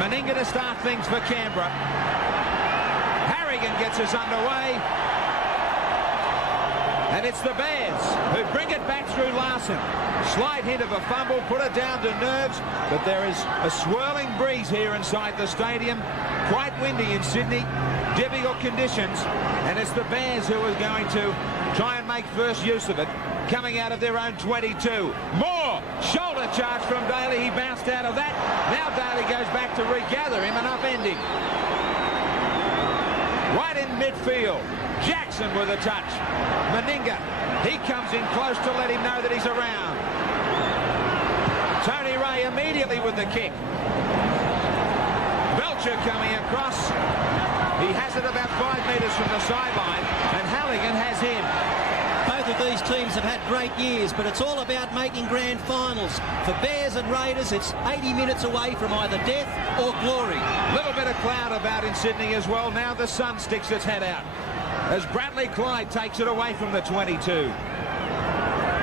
Meninga to start things for Canberra. Harrigan gets us underway. And it's the Bears who bring it back through Larson. Slight hint of a fumble, put it down to nerves, but there is a swirling breeze here inside the stadium. Quite windy in Sydney, difficult conditions, and it's the Bears who are going to try and make first use of it, coming out of their own 22. More shoulder charge from Daly. He bounced out of that. Now Daly goes back to regather him and upending. Right in midfield, Jackson with a touch. Meninga, he comes in close to let him know that he's around. Tony Ray immediately with the kick. Belcher coming across. He has it about 5 metres from the sideline, and Halligan has him. Both of these teams have had great years, but it's all about making grand finals. For Bears and Raiders, it's 80 minutes away from either death or glory. Little bit of cloud about in Sydney as well. Now the sun sticks its head out as Bradley Clyde takes it away from the 22.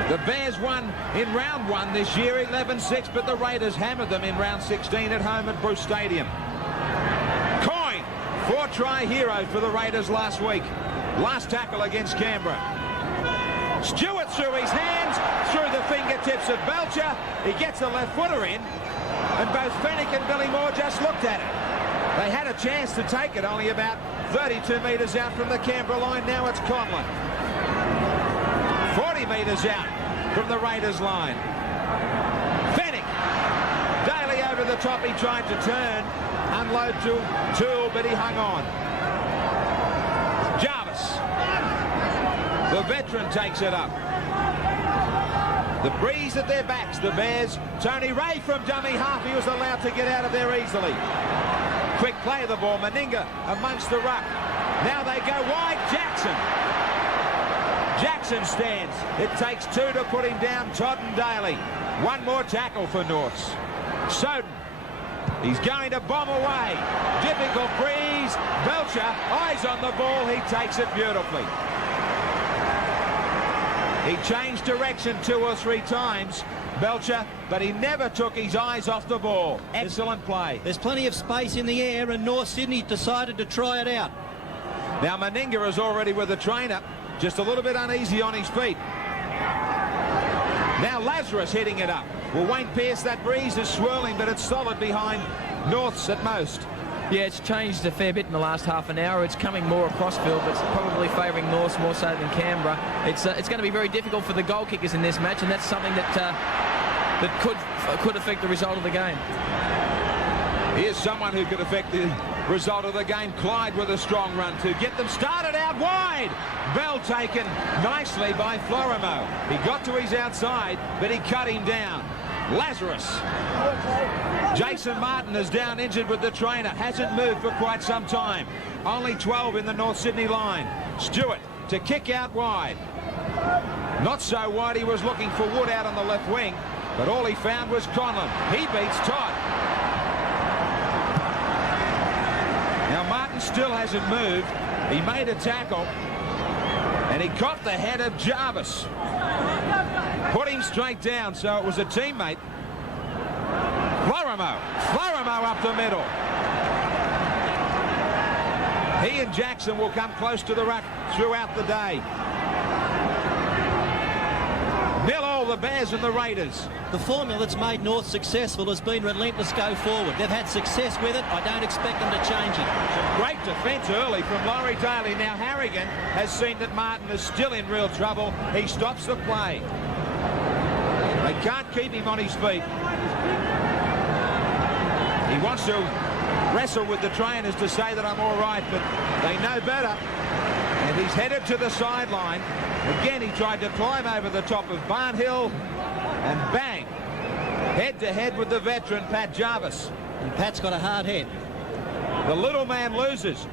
The Bears won in round 1 this year, 11-6, but the Raiders hammered them in round 16 at home at Bruce Stadium. Coyne, 4-try hero for the Raiders last week. Last tackle against Canberra. Stewart through his hands, through the fingertips of Belcher. He gets the left footer in, and both Fennick and Billy Moore just looked at it. They had a chance to take it only about 32 metres out from the Canberra line. Now it's Conlon. 40 metres out from the Raiders line. Fennick. Daly over the top. He tried to turn. Unload to Toole, but he hung on. Jarvis. The veteran takes it up. The breeze at their backs, the Bears. Tony Ray from dummy half. He was allowed to get out of there easily. Quick play of the ball. Meninga amongst the ruck. Now they go wide. Jackson. Jackson stands. It takes 2 to put him down. Todd and Daly. One more tackle for Norths. Soden. He's going to bomb away. Difficult breeze. Belcher, eyes on the ball. He takes it beautifully. He changed direction 2 or 3 times, Belcher, but he never took his eyes off the ball. Excellent play. There's plenty of space in the air, and North Sydney decided to try it out. Now Meninga is already with the trainer, just a little bit uneasy on his feet. Now Lazarus hitting it up. Well, Wayne Pearce, that breeze is swirling, but it's solid behind Norths at most. Yeah, it's changed a fair bit in the last half an hour. It's coming more across field, but it's probably favouring Norths more so than Canberra. It's going to be very difficult for the goal kickers in this match, and that's something that could affect the result of the game. Here's someone who could affect the result of the game. Clyde with a strong run to get them started out wide. Bell taken nicely by Florimo. He got to his outside, but he cut him down. Lazarus. Jason Martin is down injured with the trainer. Hasn't moved for quite some time. Only 12 in the North Sydney line. Stewart to kick out wide. Not so wide. He was looking for Wood out on the left wing, but all he found was Conlon. He beats Todd. Now Martin still hasn't moved. He made a tackle, and he caught the head of Jarvis. Put him straight down, so it was a teammate. Florimo up the middle. He and Jackson will come close to the ruck throughout the day. 0-0 the Bears and the Raiders. The formula that's made North successful has been relentless go forward. They've had success with it. I don't expect them to change it. Great defence early from Laurie Daly. Now Harrigan has seen that Martin is still in real trouble. He stops the play. They can't keep him on his feet. He wants to wrestle with the trainers to say that I'm all right, but they know better. And he's headed to the sideline. Again, he tried to climb over the top of Barnhill, and bang, head-to-head with the veteran, Pat Jarvis. And Pat's got a hard head. The little man loses.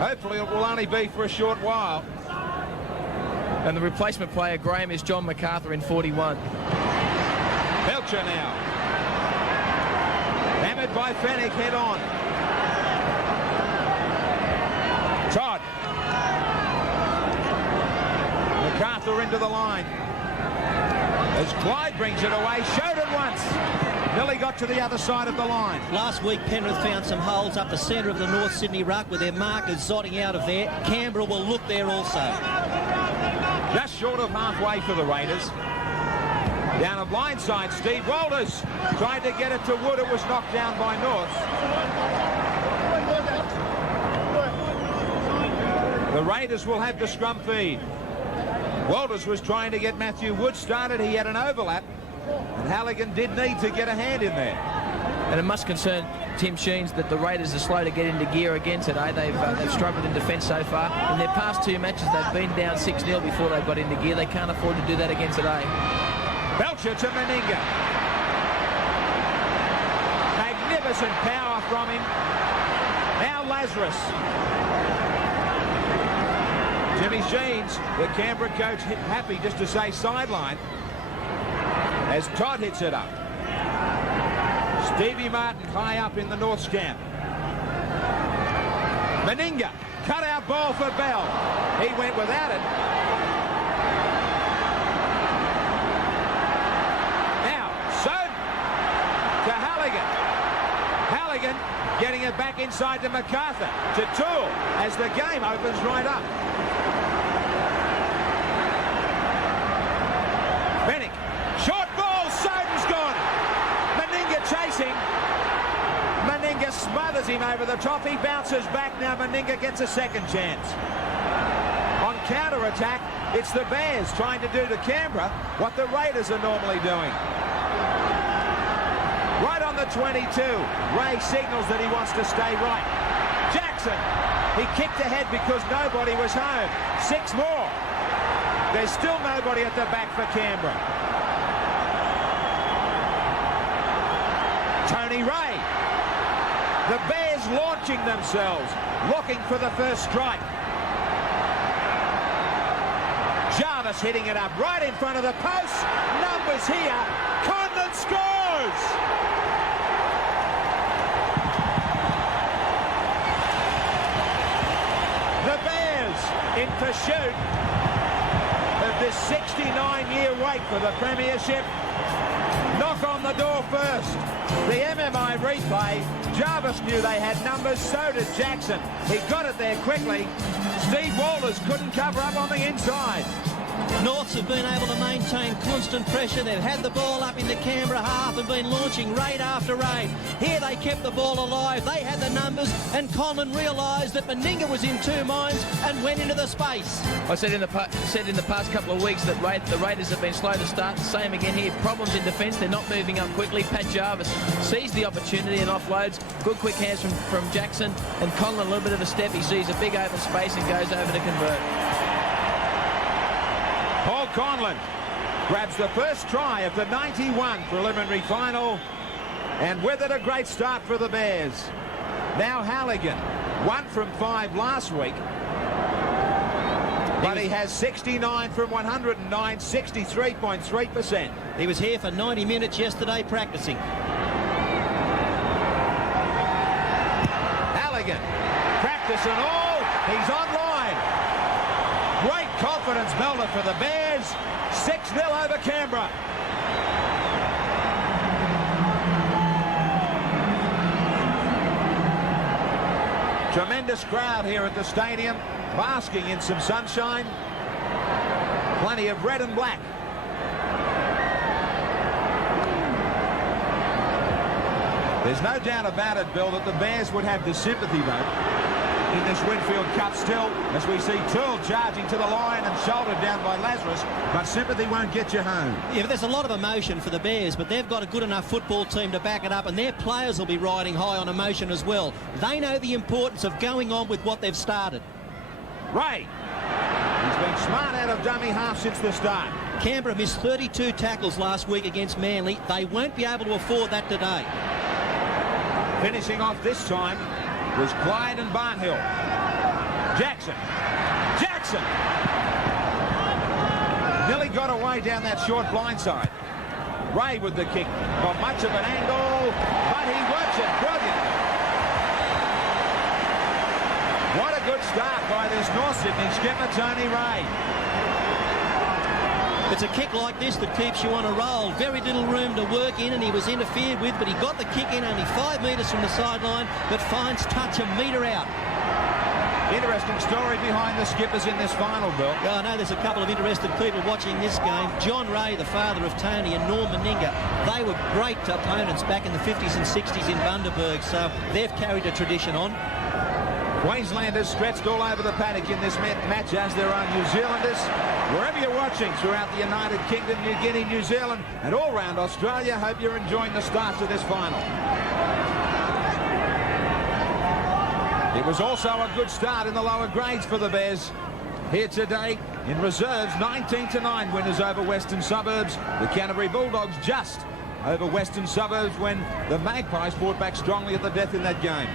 Hopefully it will only be for a short while. And the replacement player, Graham, is John MacArthur in 41. Belcher now. Hammered by Fennick, head on. Todd. MacArthur into the line. As Clyde brings it away, showed it once. Lilly got to the other side of the line. Last week, Penrith found some holes up the centre of the North Sydney ruck with their markers zotting out of there. Canberra will look there also. Just short of halfway for the Raiders. Down a blindside, Steve Walters tried to get it to Wood. It was knocked down by North. The Raiders will have the scrum feed. Walters was trying to get Matthew Wood started. He had an overlap, and Halligan did need to get a hand in there. And it must concern Tim Sheens that the Raiders are slow to get into gear again today. They've struggled in defence so far. In their past two matches, they've been down 6-0 before they've got into gear. They can't afford to do that again today. Belcher to Meninga. Magnificent power from him. Now Lazarus. Jimmy Sheens, the Canberra coach, happy just to say sideline as Todd hits it up. Stevie Martin high up in the North's camp. Meninga, cut out ball for Bell. He went without it. Now, Soden to Halligan. Halligan getting it back inside to MacArthur. To Toole as the game opens right up. Bennick, short ball, Soden's gone. Meninga chasing. Meninga smothers him over the top. He bounces back. Now Meninga gets a second chance. On counter-attack, it's the Bears trying to do to Canberra what the Raiders are normally doing. Right on the 22. Ray signals that he wants to stay right. Jackson, he kicked ahead because nobody was home. 6 more. There's still nobody at the back for Canberra. Tony Ray. The Bears launching themselves, looking for the first strike. Jarvis hitting it up right in front of the post. Numbers here. Conlon scores! The Bears in pursuit of this 69-year wait for the premiership. Knock on the door first. The MMI replay. Jarvis knew they had numbers, so did Jackson. He got it there quickly. Steve Walters couldn't cover up on the inside. Norths have been able to maintain constant pressure. They've had the ball up in the Canberra half and been launching raid after raid. Here they kept the ball alive. They had the numbers, and Conlon realised that Meninga was in two minds and went into the space. I said in the past couple of weeks that the Raiders have been slow to start. The same again here. Problems in defence. They're not moving up quickly. Pat Jarvis sees the opportunity and offloads. Good quick hands from Jackson, and Conlon a little bit of a step. He sees a big open space and goes over to convert. Paul Conlon grabs the first try of the 91 preliminary final, and with it a great start for the Bears. Now Halligan, 1 from 5 last week, but he has 69 from 109, 63.3%. He was here for 90 minutes yesterday practicing. Halligan, practice and all, he's online. Great confidence builder for the Bears. 6-0 over Canberra. Tremendous crowd here at the stadium, basking in some sunshine. Plenty of red and black. There's no doubt about it, Bill, that the Bears would have the sympathy vote in this Winfield Cup still, as we see Toole charging to the line and shouldered down by Lazarus, but sympathy won't get you home. Yeah, but there's a lot of emotion for the Bears, but they've got a good enough football team to back it up, and their players will be riding high on emotion as well. They know the importance of going on with what they've started. Ray, he's been smart out of dummy half since the start. Canberra missed 32 tackles last week against Manly. They won't be able to afford that today. Finishing off this time was Clyde and Barnhill. Jackson. Nearly got away down that short blindside. Ray with the kick. Not much of an angle, but he works it. Brilliant. What a good start by this North Sydney skipper, Tony Ray. It's a kick like this that keeps you on a roll. Very little room to work in, and he was interfered with, but he got the kick in only 5 metres from the sideline, but finds touch a metre out. Interesting story behind the skippers in this final, Bill. Yeah, I know there's a couple of interested people watching this game. John Ray, the father of Tony, and Norm Meninga, they were great opponents back in the 50s and 60s in Bundaberg, so they've carried a tradition on. Queenslanders stretched all over the paddock in this match, as there are New Zealanders. Wherever you're watching throughout the United Kingdom, New Guinea, New Zealand, and all round Australia, hope you're enjoying the start to this final. It was also a good start in the lower grades for the Bears. Here today in reserves, 19-9 winners over Western Suburbs. The Canterbury Bulldogs just over Western Suburbs when the Magpies fought back strongly at the death in that game.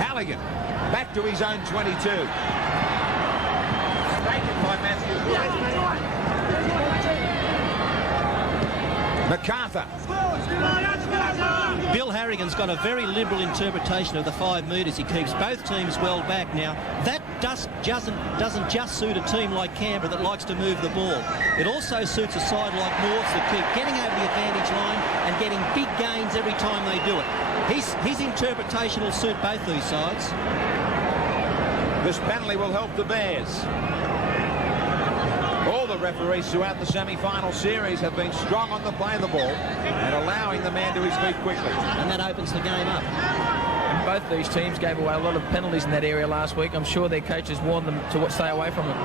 Halligan back to his own 22. Taken by Matthew. MacArthur. Bill Harrigan's got a very liberal interpretation of the 5 metres. He keeps both teams well back now. That doesn't just suit a team like Canberra that likes to move the ball. It also suits a side like Norths that keep getting over the advantage line and getting big gains every time they do it. His interpretation will suit both these sides. This penalty will help the Bears. All the referees throughout the semi-final series have been strong on the play of the ball and allowing the man to his feet quickly. And that opens the game up. And both these teams gave away a lot of penalties in that area last week. I'm sure their coaches warned them to stay away from them.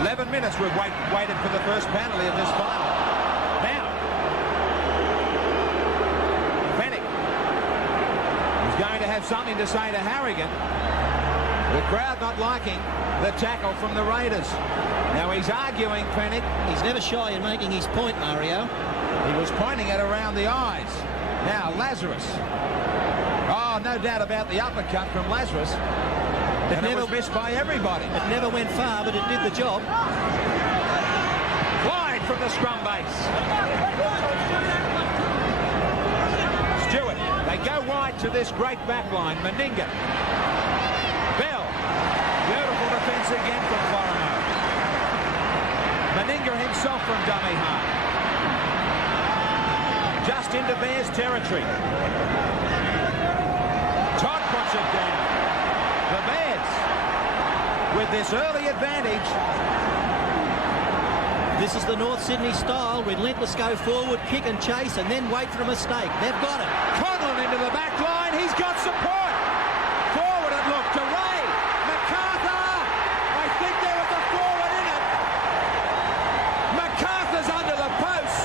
11 minutes we've waited for the first penalty of this final. Now, Fennick is going to have something to say to Harrigan. The crowd not liking the tackle from the Raiders. Now he's arguing, Fennick. He's never shy in making his point, Mario. He was pointing it around the eyes. Now Lazarus. Oh, no doubt about the uppercut from Lazarus. And it was missed by everybody. It never went far, but it did the job. Wide from the scrum base. Stewart. They go wide to this great back line. Meninga. Bell. Beautiful defence again from Florimo. Meninga himself from dummy half. Just into Bears territory. Todd puts it down. The Bears with this early advantage. This is the North Sydney style. Relentless go forward, kick and chase, and then wait for a mistake. They've got it. Conlon into the back line. He's got support. Forward it looked to Ray. MacArthur. I think there was a forward in it. MacArthur's under the post.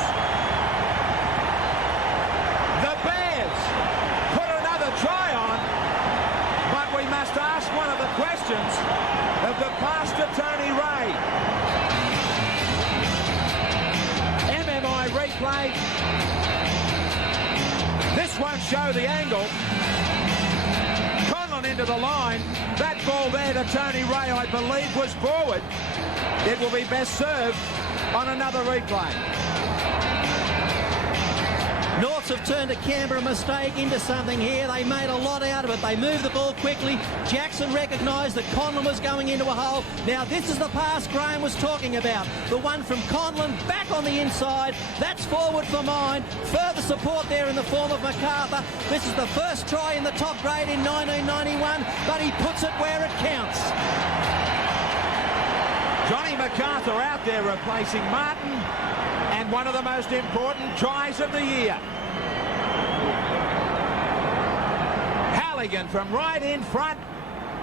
The Bears put another try on, but we must ask one of the questions of the pass to Tony Ray. MMI replay. This won't show the angle. Conlon into the line. That ball there to Tony Ray, I believe, was forward. It will be best served on another replay. Norths have turned a Canberra mistake into something here. They made a lot out of it. They moved the ball quickly. Jackson recognised that Conlon was going into a hole. Now this is the pass Graham was talking about. The one from Conlon back on the inside. That's forward for mine. Further support there in the form of MacArthur. This is the first try in the top grade in 1991, but he puts it where it counts. Johnny MacArthur out there replacing Martin, and one of the most important tries of the year. Halligan from right in front.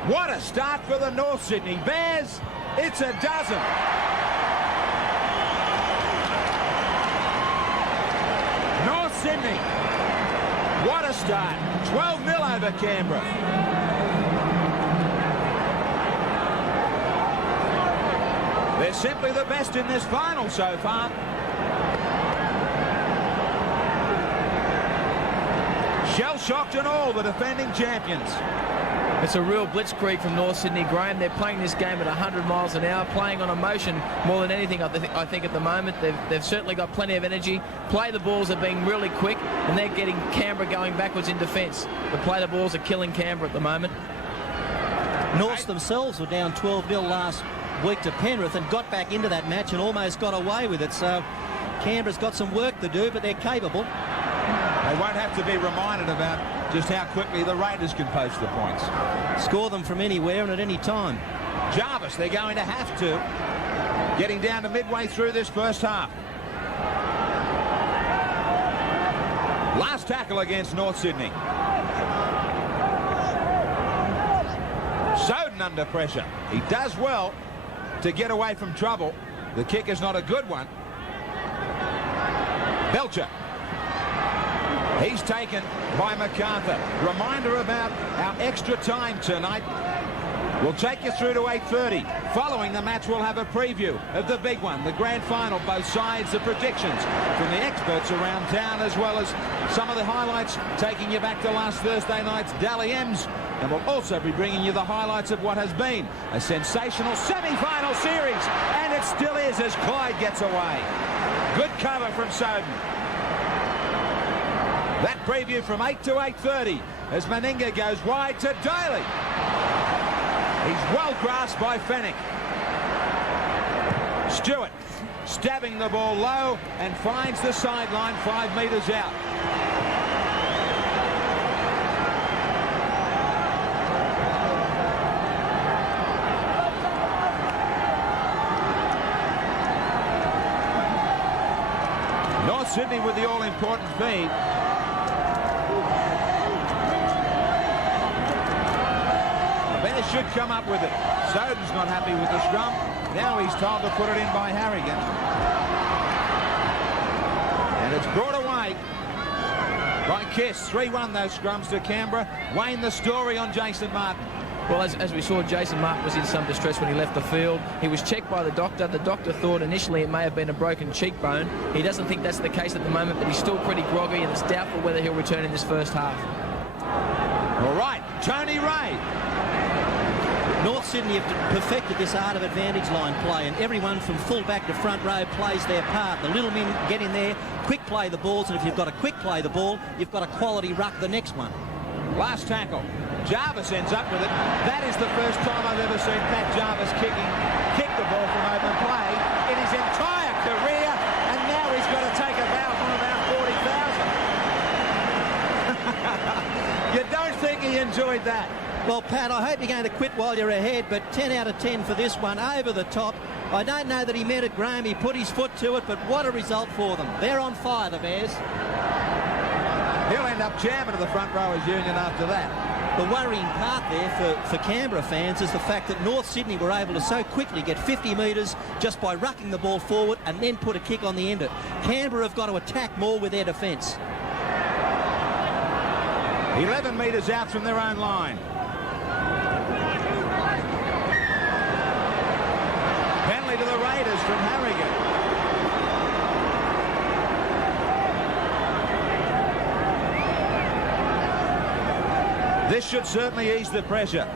What a start for the North Sydney Bears. It's a dozen. North Sydney. What a start. 12-0 over Canberra. They're simply the best in this final so far. Shell-shocked and all, the defending champions. It's a real blitzkrieg from North Sydney, Graham. They're playing this game at 100 miles an hour, playing on emotion more than anything, I think, at the moment. They've certainly got plenty of energy. Play the balls are being really quick, and they're getting Canberra going backwards in defence. The play the balls are killing Canberra at the moment. Norths themselves were down 12-0 week to Penrith and got back into that match and almost got away with it. So Canberra's got some work to do, but they're capable. They won't have to be reminded about just how quickly the Raiders can post the points. Score them from anywhere and at any time. Jarvis, they're going to have to. Getting down to midway through this first half. Last tackle against North Sydney. Soden under pressure. He does well to get away from trouble. The kick is not a good one. Belcher. He's taken by MacArthur. Reminder about our extra time tonight. We'll take you through to 8:30. Following the match, we'll have a preview of the big one, the grand final, both sides, the predictions from the experts around town, as well as some of the highlights, taking you back to last Thursday night's Dally M's. And we'll also be bringing you the highlights of what has been a sensational semi-final series. And it still is as Clyde gets away. Good cover from Soden. That preview from 8 to 8:30 as Meninga goes wide to Daly. He's well grasped by Fennick. Stewart stabbing the ball low and finds the sideline 5 metres out. North Sydney with the all-important feed. Should come up with it. Soden's not happy with the scrum. Now he's told to put it in by Harrigan. And it's brought away by Kiss. 3-1 those scrums to Canberra. Wayne, the story on Jason Martin. Well, as we saw, Jason Martin was in some distress when he left the field. He was checked by the doctor. The doctor thought initially it may have been a broken cheekbone. He doesn't think that's the case at the moment, but he's still pretty groggy, and it's doubtful whether he'll return in this first half. All right, Tony Ray. North Sydney have perfected this art of advantage line play, and everyone from full back to front row plays their part. The little men get in there, quick play the balls, and if you've got a quick play the ball, you've got a quality ruck the next one. Last tackle. Jarvis ends up with it. That is the first time I've ever seen Pat Jarvis kick the ball from open play in his entire career, and now he's got to take a bow from about 40,000. You don't think he enjoyed that? Well, Pat, I hope you're going to quit while you're ahead, but 10 out of 10 for this one, over the top. I don't know that he meant it, Graham. He put his foot to it, but what a result for them. They're on fire, the Bears. He'll end up chairman of the front rowers union after that. The worrying part there for Canberra fans is the fact that North Sydney were able to so quickly get 50 metres just by rucking the ball forward and then put a kick on the end of it. Canberra have got to attack more with their defence. 11 metres out from their own line. Penalty to the Raiders from Harrigan. This should certainly ease the pressure.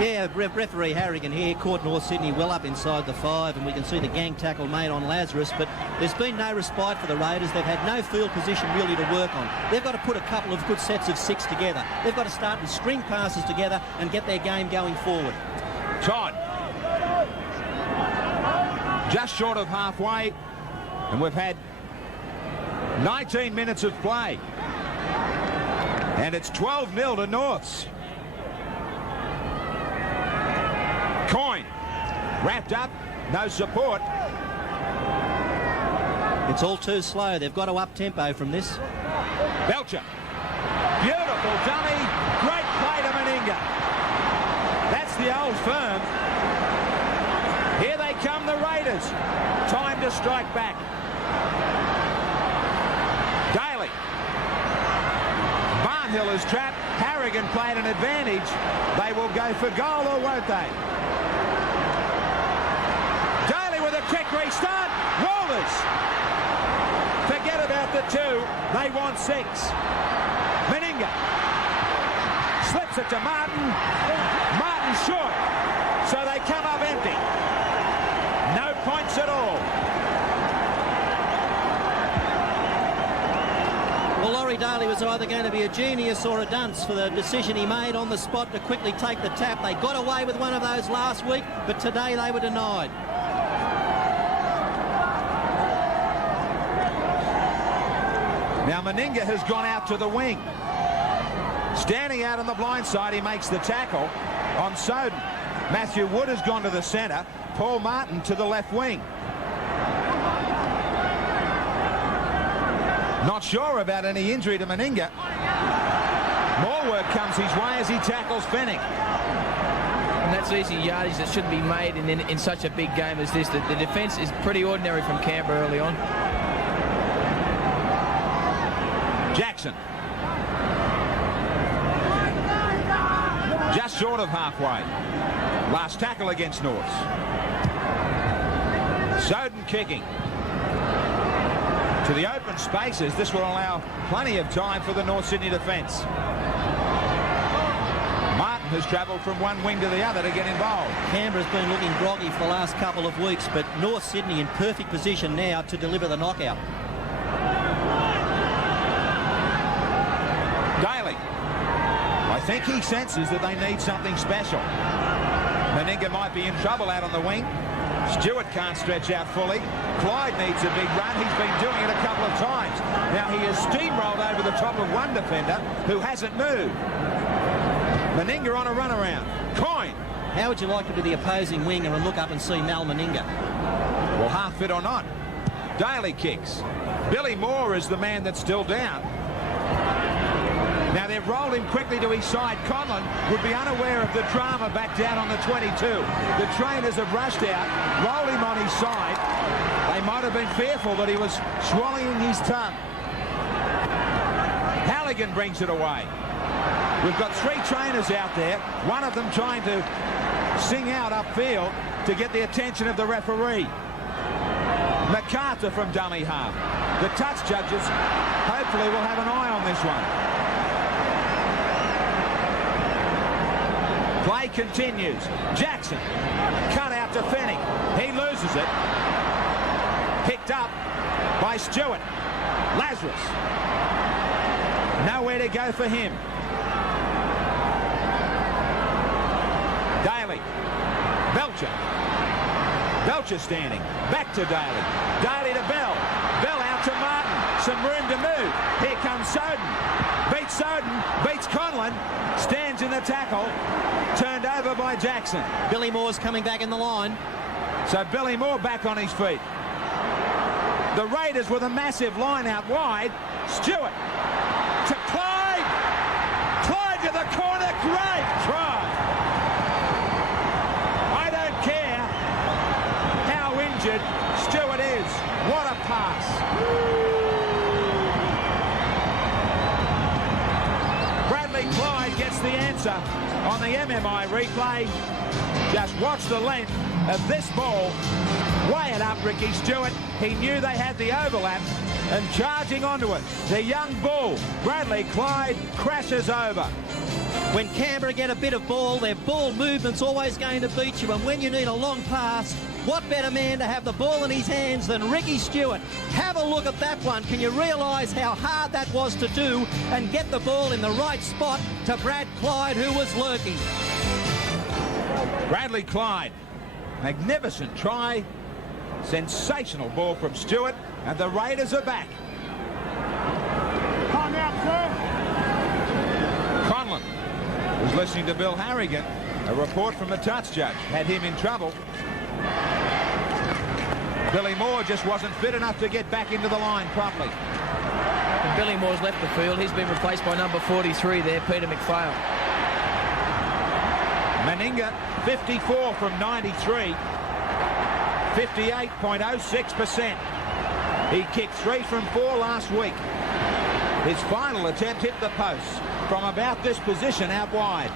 Yeah, referee Harrigan here caught North Sydney well up inside the 5, and we can see the gang tackle made on Lazarus, but there's been no respite for the Raiders. They've had no field position really to work on. They've got to put a couple of good sets of 6 together. They've got to start and string passes together and get their game going forward. Todd. Just short of halfway, and we've had 19 minutes of play. And it's 12-0 to Norths. Coyne wrapped up, no support. It's all too slow. They've got to up tempo from this. Belcher. Beautiful dummy. Great play to Meninga. That's the old firm. Here they come, the Raiders. Time to strike back. Daly. Barnhill is trapped. Harrigan played an advantage. They will go for goal, or won't they? Daly with a quick restart. Walters. Forget about the 2. They want 6. Meninga. Slips it to Martin. Martin short. So they come up empty. No points at all. Well, Laurie, Rory Daly was either going to be a genius or a dunce for the decision he made on the spot to quickly take the tap. They got away with one of those last week, but today they were denied. Now Meninga has gone out to the wing. Standing out on the blind side, he makes the tackle on Soden. Matthew Wood has gone to the centre. Paul Martin to the left wing. Not sure about any injury to Meninga. More work comes his way as he tackles Fennick. And that's easy yardage that shouldn't be made in such a big game as this. The defence is pretty ordinary from Canberra early on. Jackson. Just short of halfway. Last tackle against North. Soden kicking. To the open spaces, this will allow plenty of time for the North Sydney defence. Martin has travelled from one wing to the other to get involved. Canberra's been looking groggy for the last couple of weeks, but North Sydney in perfect position now to deliver the knockout. Daly. I think he senses that they need something special. Meninga might be in trouble out on the wing. Stewart can't stretch out fully. Clyde needs a big run. He's been doing it a couple of times. Now he has steamrolled over the top of one defender who hasn't moved. Meninga on a runaround. Coyne. How would you like to be the opposing winger and look up and see Mal Meninga? Well, half fit or not. Daly kicks. Billy Moore is the man that's still down. Now they've rolled him quickly to his side. Conlon would be unaware of the drama back down on the 22. The trainers have rushed out, rolled him on his side. They might have been fearful that he was swallowing his tongue. Halligan brings it away. We've got three trainers out there, one of them trying to sing out upfield to get the attention of the referee. MacArthur from dummy half. The touch judges hopefully will have an eye on this one. Play continues. Jackson cut out to Fennick. He loses it. Picked up by Stewart. Lazarus. Nowhere to go for him. Daly. Belcher. Belcher standing. Back to Daly. Daly to Bell. Bell out to Martin. Some room to move. Here comes Soden. Beats Soden. Beats Conlon. Stands in the tackle. Turned over by Jackson. Billy Moore's coming back in the line. So Billy Moore back on his feet. The Raiders with a massive line out wide. Stewart to Clyde. Clyde to the corner. Great try. I don't care how injured Stewart is. What a pass. Bradley Clyde gets the answer on the MMI replay. Just watch the length of this ball. Weigh it up, Ricky Stewart. He knew they had the overlap and charging onto it. The young bull, Bradley Clyde, crashes over. When Canberra get a bit of ball, their ball movement's always going to beat you, and when you need a long pass, what better man to have the ball in his hands than Ricky Stewart? Have a look at that one. Can you realise how hard that was to do and get the ball in the right spot to Brad Clyde, who was lurking? Bradley Clyde, magnificent try. Sensational ball from Stewart, and the Raiders are back. Come out, sir. Conlon was listening to Bill Harrigan. A report from the touch judge had him in trouble. Billy Moore just wasn't fit enough to get back into the line properly. And Billy Moore's left the field. He's been replaced by number 43 there, Peter McPhail. Meninga, 54 from 93. 58.06%. He kicked 3 from 4 last week. His final attempt hit the post from about this position out wide.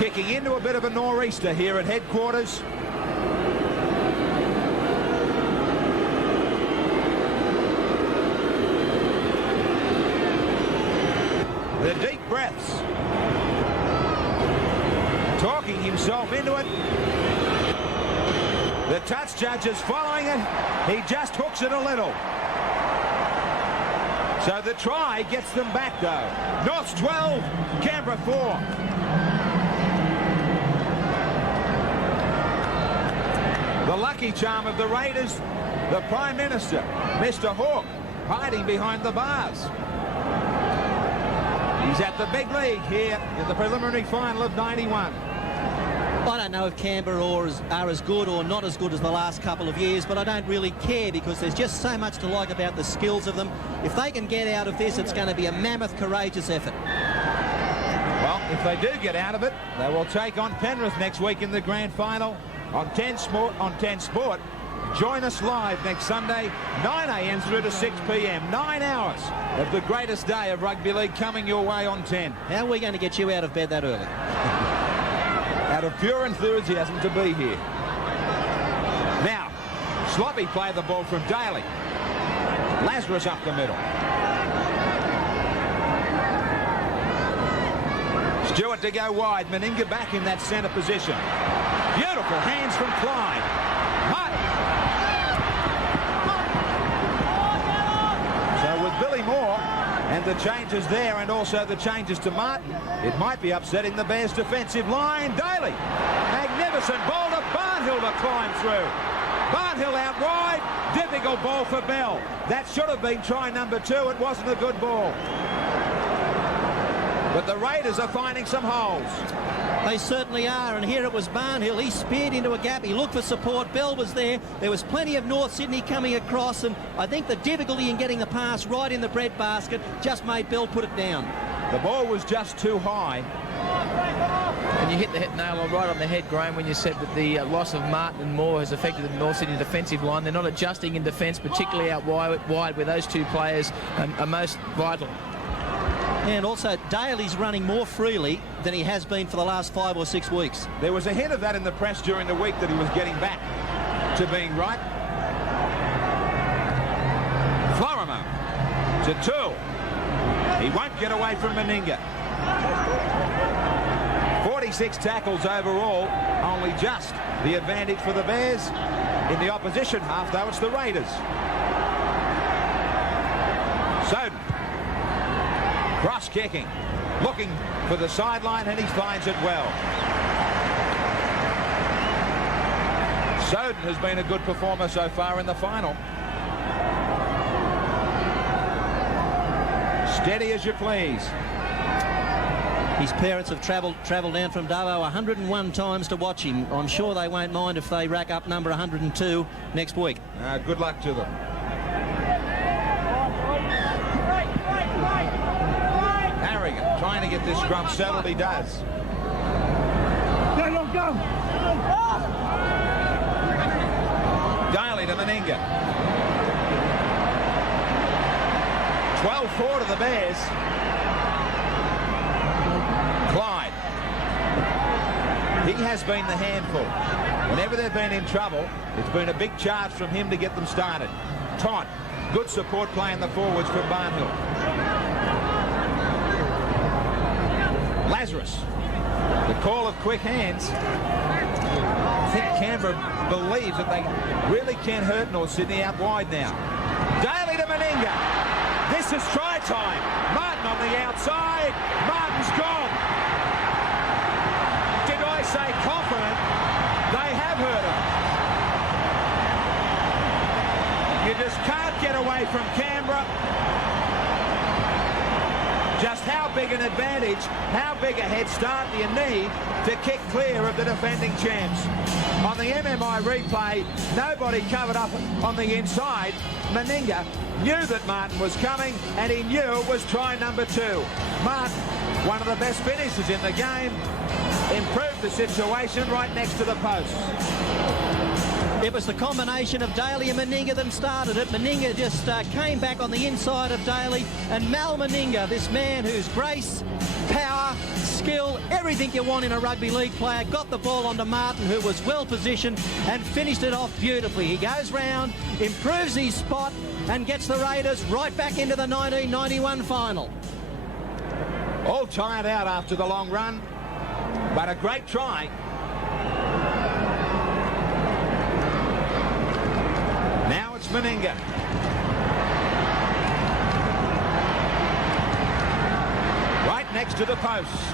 Kicking into a bit of a nor'easter here at headquarters. The deep breaths. Talking himself into it. The touch judge is following it. He just hooks it a little. So the try gets them back, though. North's 12, Canberra 4. The lucky charm of the Raiders, the Prime Minister, Mr. Hawke, hiding behind the bars. He's at the big league here in the preliminary final of 91. I don't know if Canberra are as good or not as good as the last couple of years, but I don't really care because there's just so much to like about the skills of them. If they can get out of this, it's going to be a mammoth, courageous effort. Well, if they do get out of it, they will take on Penrith next week in the grand final on 10 Sport. Join us live next Sunday, 9 a.m. through to 6 p.m. 9 hours of the greatest day of rugby league coming your way on 10. How are we going to get you out of bed that early? Out of pure enthusiasm to be here. Now, sloppy play the ball from Daly. Lazarus up the middle. Stewart to go wide. Meninga back in that centre position. Beautiful hands from Clyde. So with Billy Moore and the changes there and also the changes to Martin, it might be upsetting the Bears' defensive line. Daly, magnificent ball to Barnhill to climb through. Barnhill out wide, difficult ball for Bell. That should have been try number 2. It wasn't a good ball. But the Raiders are finding some holes. They certainly are, and here it was Barnhill. He speared into a gap. He looked for support. Bell was there. There was plenty of North Sydney coming across, and I think the difficulty in getting the pass right in the breadbasket just made Bell put it down. The ball was just too high. And you hit the nail right on the head, Graham, when you said that the loss of Martin and Moore has affected the North Sydney defensive line. They're not adjusting in defence, particularly out wide where those two players are most vital. And also, Daly's running more freely than he has been for the last 5 or 6 weeks. There was a hint of that in the press during the week that he was getting back to being right. Florimo to 2. He won't get away from Meninga. 46 tackles overall, only just the advantage for the Bears. In the opposition half, though, it's the Raiders. Soden. Cross kicking, looking for the sideline, and he finds it well. Soden has been a good performer so far in the final. Steady as you please. His parents have travelled down from Davo 101 times to watch him. I'm sure they won't mind if they rack up number 102 next week. Good luck to them. Harrigan trying to get this scrum settled. He does. Go. Daly to Meninga. 12-4 to the Bears. Clyde. He has been the handful. Whenever they've been in trouble, it's been a big charge from him to get them started. Todd, good support play in the forwards from Barnhill. Lazarus, the call of quick hands. I think Canberra believes that they really can hurt North Sydney out wide now. Daly to Meninga. This is try time. Martin on the outside. Martin's gone. Did I say confident? They have hurt him. You just can't get away from Canberra. Just how big an advantage, how big a head start do you need to kick clear of the defending champs? On the MMI replay, nobody covered up on the inside. Meninga knew that Martin was coming, and he knew it was try number 2. Martin, one of the best finishers in the game, improved the situation right next to the post. It was the combination of Daly and Meninga that started it. Meninga just came back on the inside of Daly, and Mal Meninga, this man whose grace, power, skill, everything you want in a rugby league player, got the ball onto Martin, who was well positioned, and finished it off beautifully. He goes round, improves his spot, and gets the Raiders right back into the 1991 final. All tired out after the long run, but a great try. Meninga. Right next to the posts.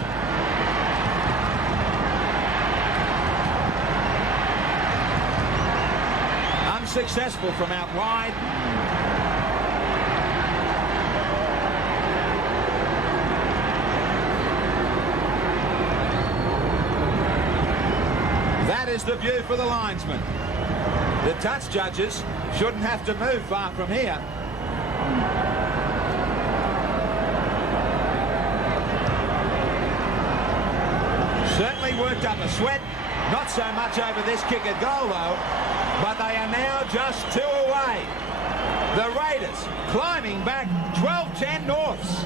Unsuccessful from out wide. That is the view for the linesman. The touch judges shouldn't have to move far from here. Certainly worked up a sweat. Not so much over this kick at goal though, but they are now just 2 away. The Raiders climbing back 12-10 Norths.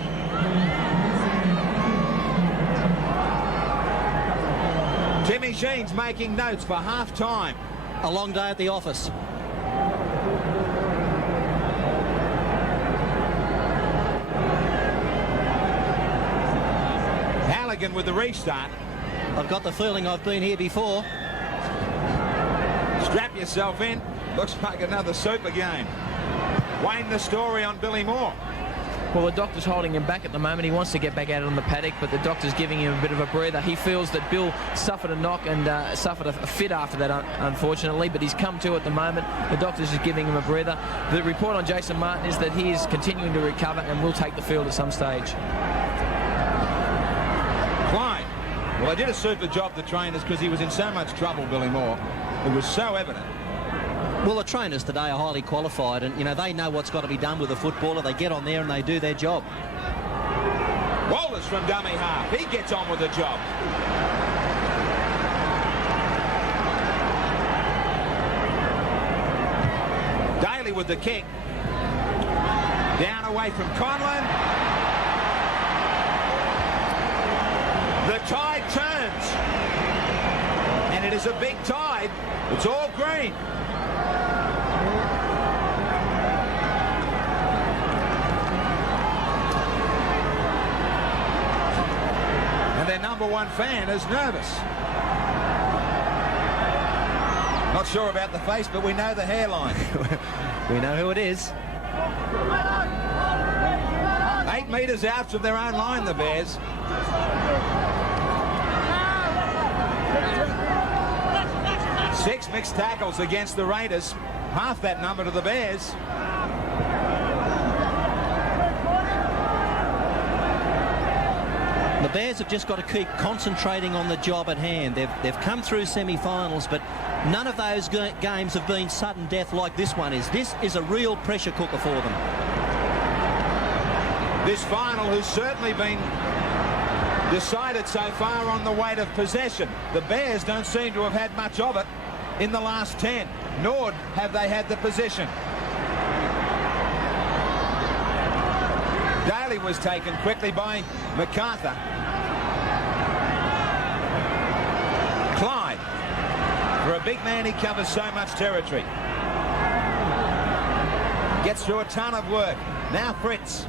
Timmy Sheen's making notes for half-time. A long day at the office. Halligan with the restart. I've got the feeling I've been here before. Strap yourself in. Looks like another super game. Wayne, the story on Billy Moore. Well, the doctor's holding him back at the moment. He wants to get back out on the paddock, but the doctor's giving him a bit of a breather. He feels that Bill suffered a knock and suffered a fit after that, unfortunately, but he's come to at the moment. The doctor's just giving him a breather. The report on Jason Martin is that he is continuing to recover and will take the field at some stage. Clyde. Well, they did a super job, the trainers, because he was in so much trouble, Billy Moore. It was so evident. Well, the trainers today are highly qualified and, you know, they know what's got to be done with a footballer. They get on there and they do their job. Wallace from dummy half. He gets on with the job. Daly with the kick. Down away from Conlon. The tide turns. And it is a big tide. It's all green. And their number one fan is nervous. Not sure about the face, but we know the hairline. We know who it is. 8 metres out from their own line, the Bears. Six mixed tackles against the Raiders. Half that number to the Bears. The Bears have just got to keep concentrating on the job at hand. They've come through semi-finals, but none of those games have been sudden death like this one is. This is a real pressure cooker for them. This final has certainly been decided so far on the weight of possession. The Bears don't seem to have had much of it in the last 10, nor have they had the possession. Daly was taken quickly by MacArthur. Clyde. For a big man, he covers so much territory. Gets through a ton of work. Now Fritz.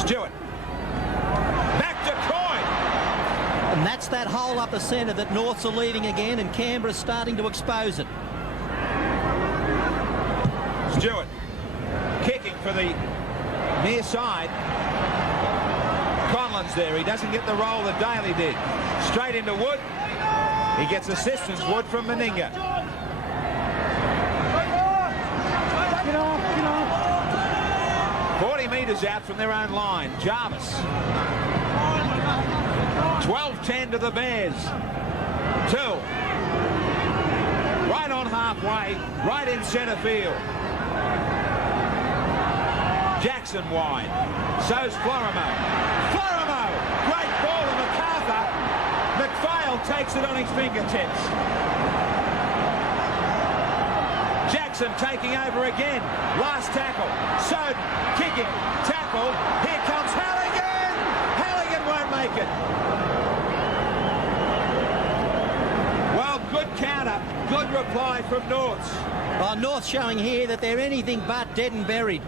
Stewart. Back to Coyne. And that's that hole up the centre that Norths are leaving again, and Canberra's starting to expose it. Stewart kicking for the near side. Conlon's there. He doesn't get the roll that Daly did. Straight into Wood. He gets assistance, Wood, from Meninga. 40 metres out from their own line. Jarvis. 12-10 to the Bears. 2. Right on halfway, right in centre field. Jackson wide. So's Florimo. Florimo! Great ball to MacArthur. McPhail takes it on his fingertips. Jackson taking over again. Last tackle. Soden kicking. Tackle. Here comes Halligan! Halligan won't make it. Well, good counter. Good reply from Norths. North showing here that they're anything but dead and buried.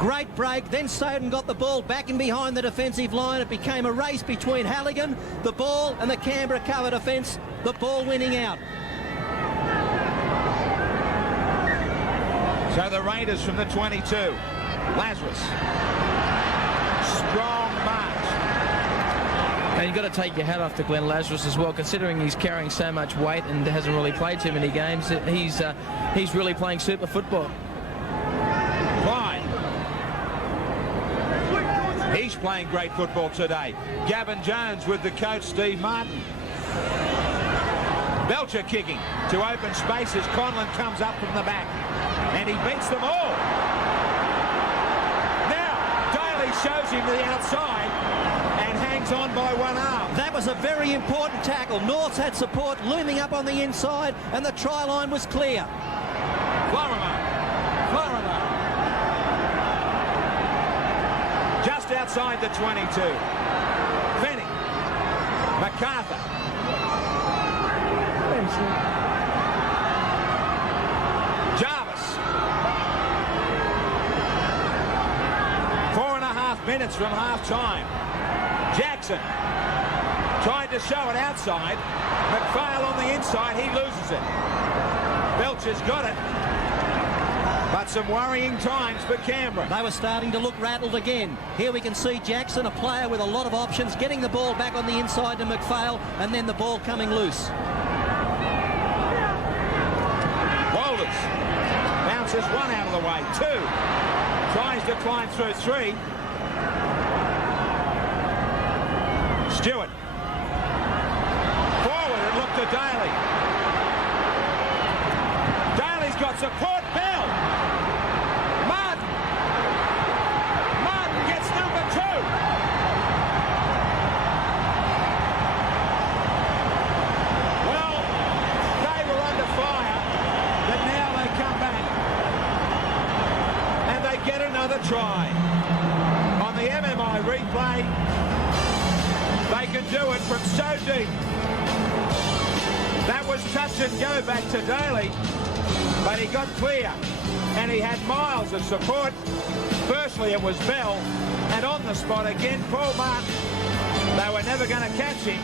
Great break. Then Soden got the ball back in behind the defensive line. It became a race between Halligan, the ball, and the Canberra cover defence. The ball winning out. So the Raiders from the 22. Lazarus. Strong march. And you've got to take your hat off to Glenn Lazarus as well, considering he's carrying so much weight and hasn't really played too many games. He's really playing super football. Clyde. He's playing great football today. Gavin Jones with the coach, Steve Martin. Belcher kicking to open spaces. Conlon comes up from the back. And he beats them all. Now, Daly shows him to the outside and hangs on by one arm. That was a very important tackle. North's had support looming up on the inside, and the try line was clear. Florimo. Just outside the 22. Fenning. MacArthur. Jarvis. 4.5 minutes from half-time. Jackson tried to show it outside. McPhail on the inside. He loses it. Belcher's got it. But some worrying times for Canberra. They were starting to look rattled again. Here we can see Jackson, a player with a lot of options, getting the ball back on the inside to McPhail, and then the ball coming loose. Walters bounces one out of the way. Two. Tries to climb through three. Stewart. Forward and look to Daly. Daly's got support. Bell. Martin gets number 2. Well, they were under fire, but now they come back. And they get another try. On the MMI replay, they can do it from so deep. That was touch and go back to Daly, but he got clear, and he had miles of support. Firstly, it was Bell, and on the spot again, Paul Martin. They were never going to catch him.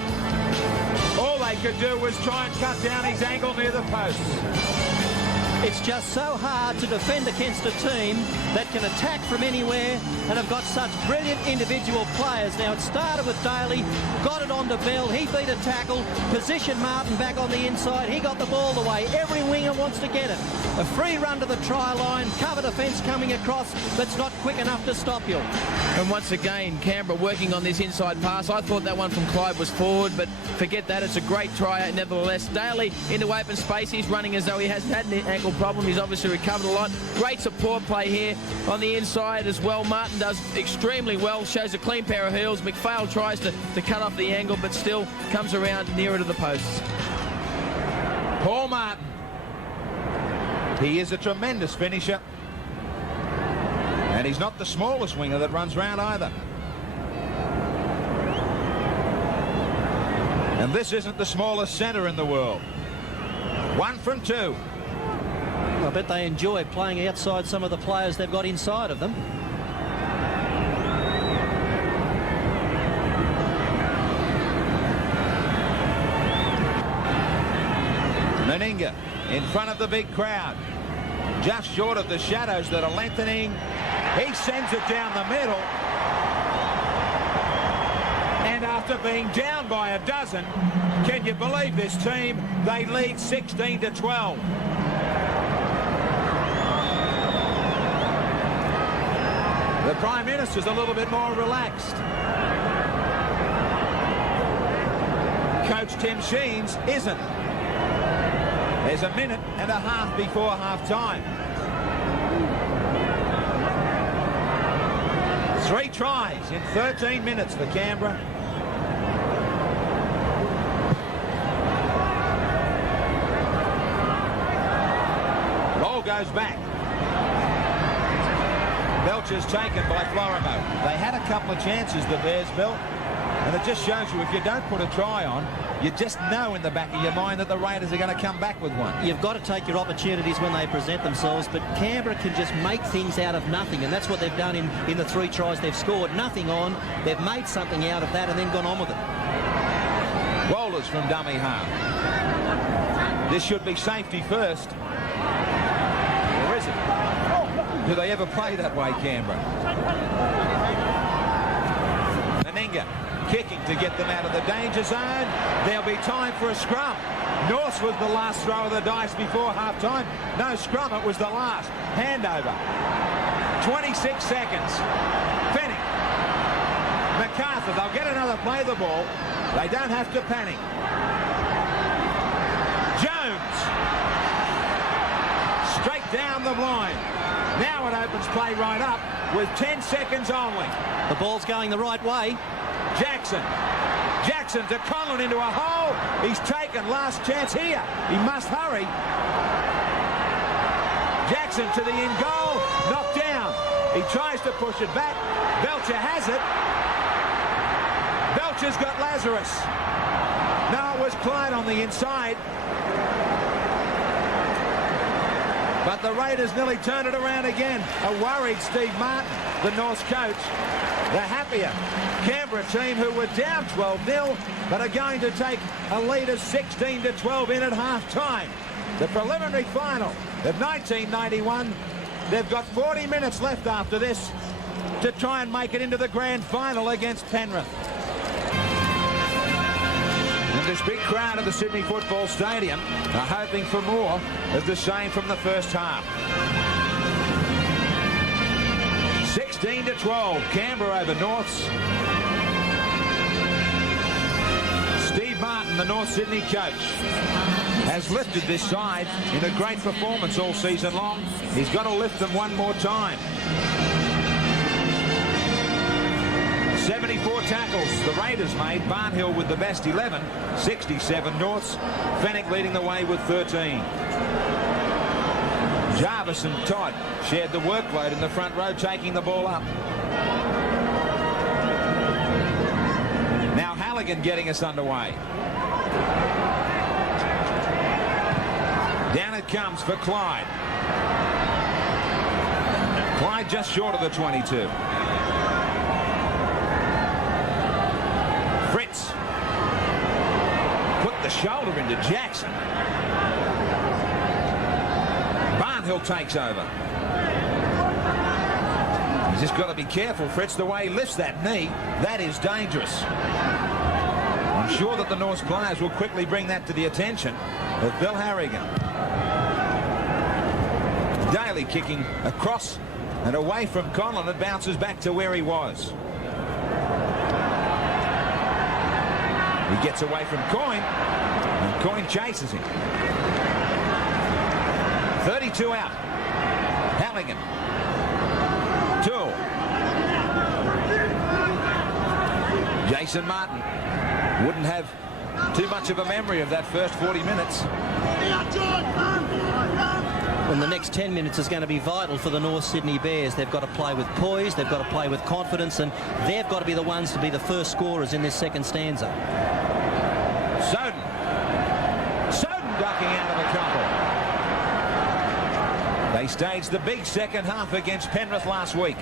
All they could do was try and cut down his angle near the post. It's just so hard to defend against a team that can attack from anywhere and have got such brilliant individual players. Now, it started with Daly, got it on to Bell, he beat a tackle, positioned Martin back on the inside, he got the ball away. Every winger wants to get it. A free run to the try line, cover defence coming across, that's not quick enough to stop you. And once again, Canberra working on this inside pass. I thought that one from Clyde was forward, but forget that. It's a great try nevertheless. Daly into open space. He's running as though he hasn't had an ankle problem. He's obviously recovered a lot. Great support play here on the inside as well. Martin does extremely well. Shows a clean pair of heels. McPhail tries to cut off the angle, but still comes around nearer to the posts. Paul Martin. He is a tremendous finisher. And he's not the smallest winger that runs round either. And this isn't the smallest centre in the world. 1 from 2. I bet they enjoy playing outside some of the players they've got inside of them. Meninga in front of the big crowd. Just short of the shadows that are lengthening. He sends it down the middle. And after being down by a dozen, can you believe this team? They lead 16-12. The Prime Minister's a little bit more relaxed. Coach Tim Sheens isn't. There's a minute and a half before half-time. 3 tries in 13 minutes for Canberra. Ball goes back. Belcher's taken by Florimo. They had a couple of chances, the Bears, Bill. And it just shows you if you don't put a try on, you just know in the back of your mind that the Raiders are going to come back with one. You've got to take your opportunities when they present themselves, but Canberra can just make things out of nothing, and that's what they've done in the 3 tries they've scored. Nothing on, they've made something out of that and then gone on with it. Bowlers from dummy half. This should be safety first. Or is it? Do they ever play that way, Canberra? Meninga kicking to get them out of the danger zone. There'll be time for a scrum. North was the last throw of the dice before half-time. No scrum, it was the last. Handover. 26 seconds. Fennick. MacArthur, they'll get another play of the ball. They don't have to panic. Jones. Straight down the line. Now it opens play right up with 10 seconds only. The ball's going the right way. Jackson to Conlon into a hole. He's taken last chance here. He must hurry. Jackson to the in goal. Knocked down. He tries to push it back. Belcher has it. Belcher's got Lazarus. No, it was Clyde on the inside. But the Raiders nearly turned it around again. A worried Steve Martin, the North's coach. The happier Canberra team who were down 12-0 but are going to take a lead of 16-12 in at half-time. The preliminary final of 1991. They've got 40 minutes left after this to try and make it into the grand final against Penrith. And this big crowd at the Sydney Football Stadium are hoping for more of the same from the first half. 16-12, Canberra over Norths. Steve Martin, the North Sydney coach, has lifted this side in a great performance all season long. He's got to lift them one more time. 74 tackles the Raiders made. Barnhill with the best 11, 67 Norths. Fennick leading the way with 13. Jarvis and Todd shared the workload in the front row, taking the ball up. Now Halligan getting us underway. Down it comes for Clyde. Clyde just short of the 22. Fritz put the shoulder into Jackson. Barnhill takes over. He's just got to be careful, Fritz, the way he lifts that knee. That is dangerous. I'm sure that the North's players will quickly bring that to the attention of Bill Harrigan. Daly kicking across and away from Conlon. It bounces back to where he was. He gets away from Coyne, and Coyne chases him. 32 out. Halligan. Toole. Jason Martin wouldn't have too much of a memory of that first 40 minutes. And the next 10 minutes is going to be vital for the North Sydney Bears. They've got to play with poise, they've got to play with confidence, and they've got to be the ones to be the first scorers in this second stanza. Soden ducking out of a couple. They staged the big second half against Penrith last week.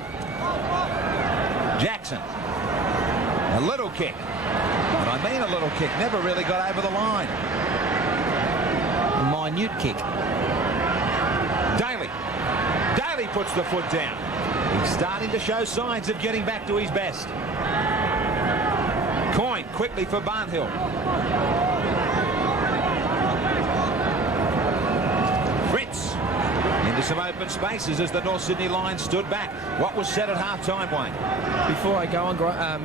Jackson. A little kick. And I mean a little kick. Never really got over the line. A minute kick. Daly puts the foot down. He's starting to show signs of getting back to his best. Coyne quickly for Barnhill. Fritz into some open spaces as the North Sydney line stood back. What was said at half-time, Wayne? Before I go on,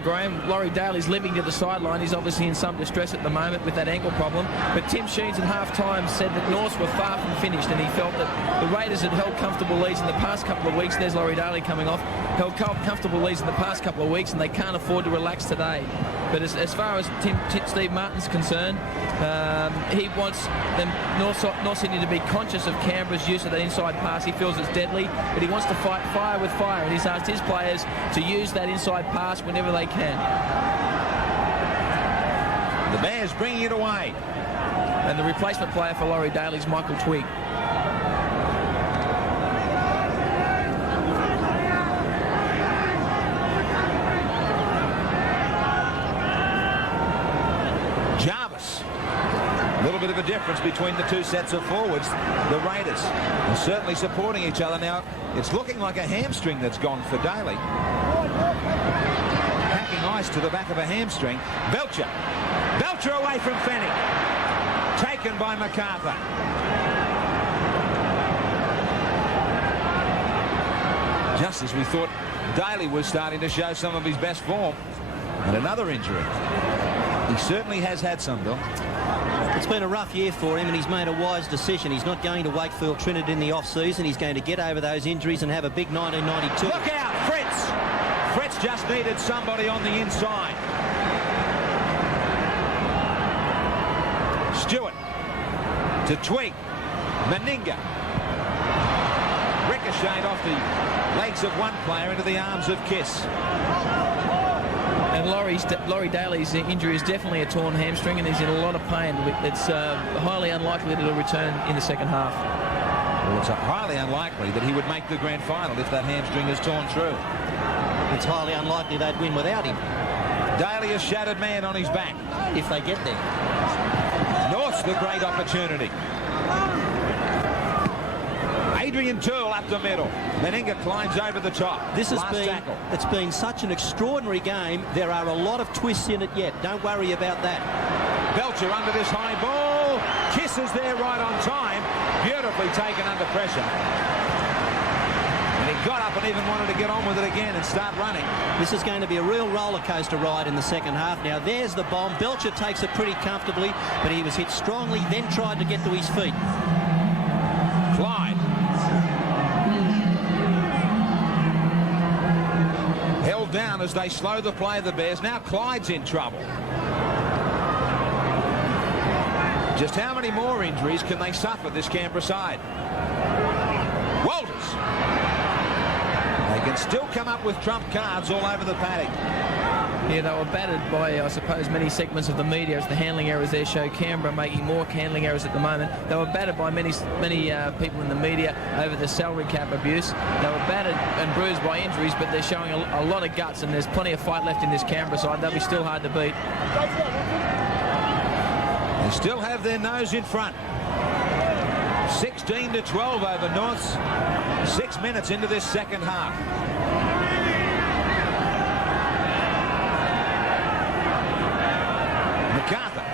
Graham, Laurie Daly's limping to the sideline. He's obviously in some distress at the moment with that ankle problem. But Tim Sheens at half-time said that Norths were far from finished, and he felt that the Raiders had held comfortable leads in the past couple of weeks. There's Laurie Daly coming off. Held comfortable leads in the past couple of weeks, and they can't afford to relax today. But as far as Steve Martin's concerned, he wants them North Sydney to be conscious of Canberra's use of that inside pass. He feels it's deadly, but he wants to fight fire with fire, and he's asked his players to use that inside pass whenever they can. Bears bringing it away. And the replacement player for Laurie Daly is Michael Twigg. Jarvis. A little bit of a difference between the two sets of forwards. The Raiders are certainly supporting each other now. It's looking like a hamstring that's gone for Daly. Packing ice to the back of a hamstring. Belcher away from Fennick. Taken by MacArthur. Just as we thought Daly was starting to show some of his best form. And another injury. He certainly has had some, Bill. It's been a rough year for him, and he's made a wise decision. He's not going to Wakefield Trinity in the off-season. He's going to get over those injuries and have a big 1992. Look out, Fritz! Fritz just needed somebody on the inside. Stewart to Twigg. Meninga. Ricocheted off the legs of one player into the arms of Kiss. And Laurie Daly's injury is definitely a torn hamstring, and he's in a lot of pain. It's highly unlikely that he'll return in the second half. Well, it's highly unlikely that he would make the grand final if that hamstring is torn through. It's highly unlikely they'd win without him. Daly, a shattered man on his back. If they get there. North's the great opportunity. Adrian Toole up the middle. Meninga climbs over the top. It's been such an extraordinary game. There are a lot of twists in it yet. Don't worry about that. Belcher under this high ball. Kiss is there right on time. Beautifully taken under pressure. And he got up and even wanted to get on with it again and start running. This is going to be a real roller coaster ride in the second half. Now there's the bomb. Belcher takes it pretty comfortably, but he was hit strongly, then tried to get to his feet. Clyde. Held down as they slow the play of the Bears. Now Clyde's in trouble. Just how many more injuries can they suffer, this Canberra side? Walters. They can still come up with trump cards all over the paddock. Yeah, they were battered by, I suppose, many segments of the media as the handling errors there show Canberra making more handling errors at the moment. They were battered by many people in the media over the salary cap abuse. They were battered and bruised by injuries, but they're showing a lot of guts, and there's plenty of fight left in this Canberra side. They'll be still hard to beat. They still have their nose in front. 16-12 over Norths. 6 minutes into this second half. MacArthur.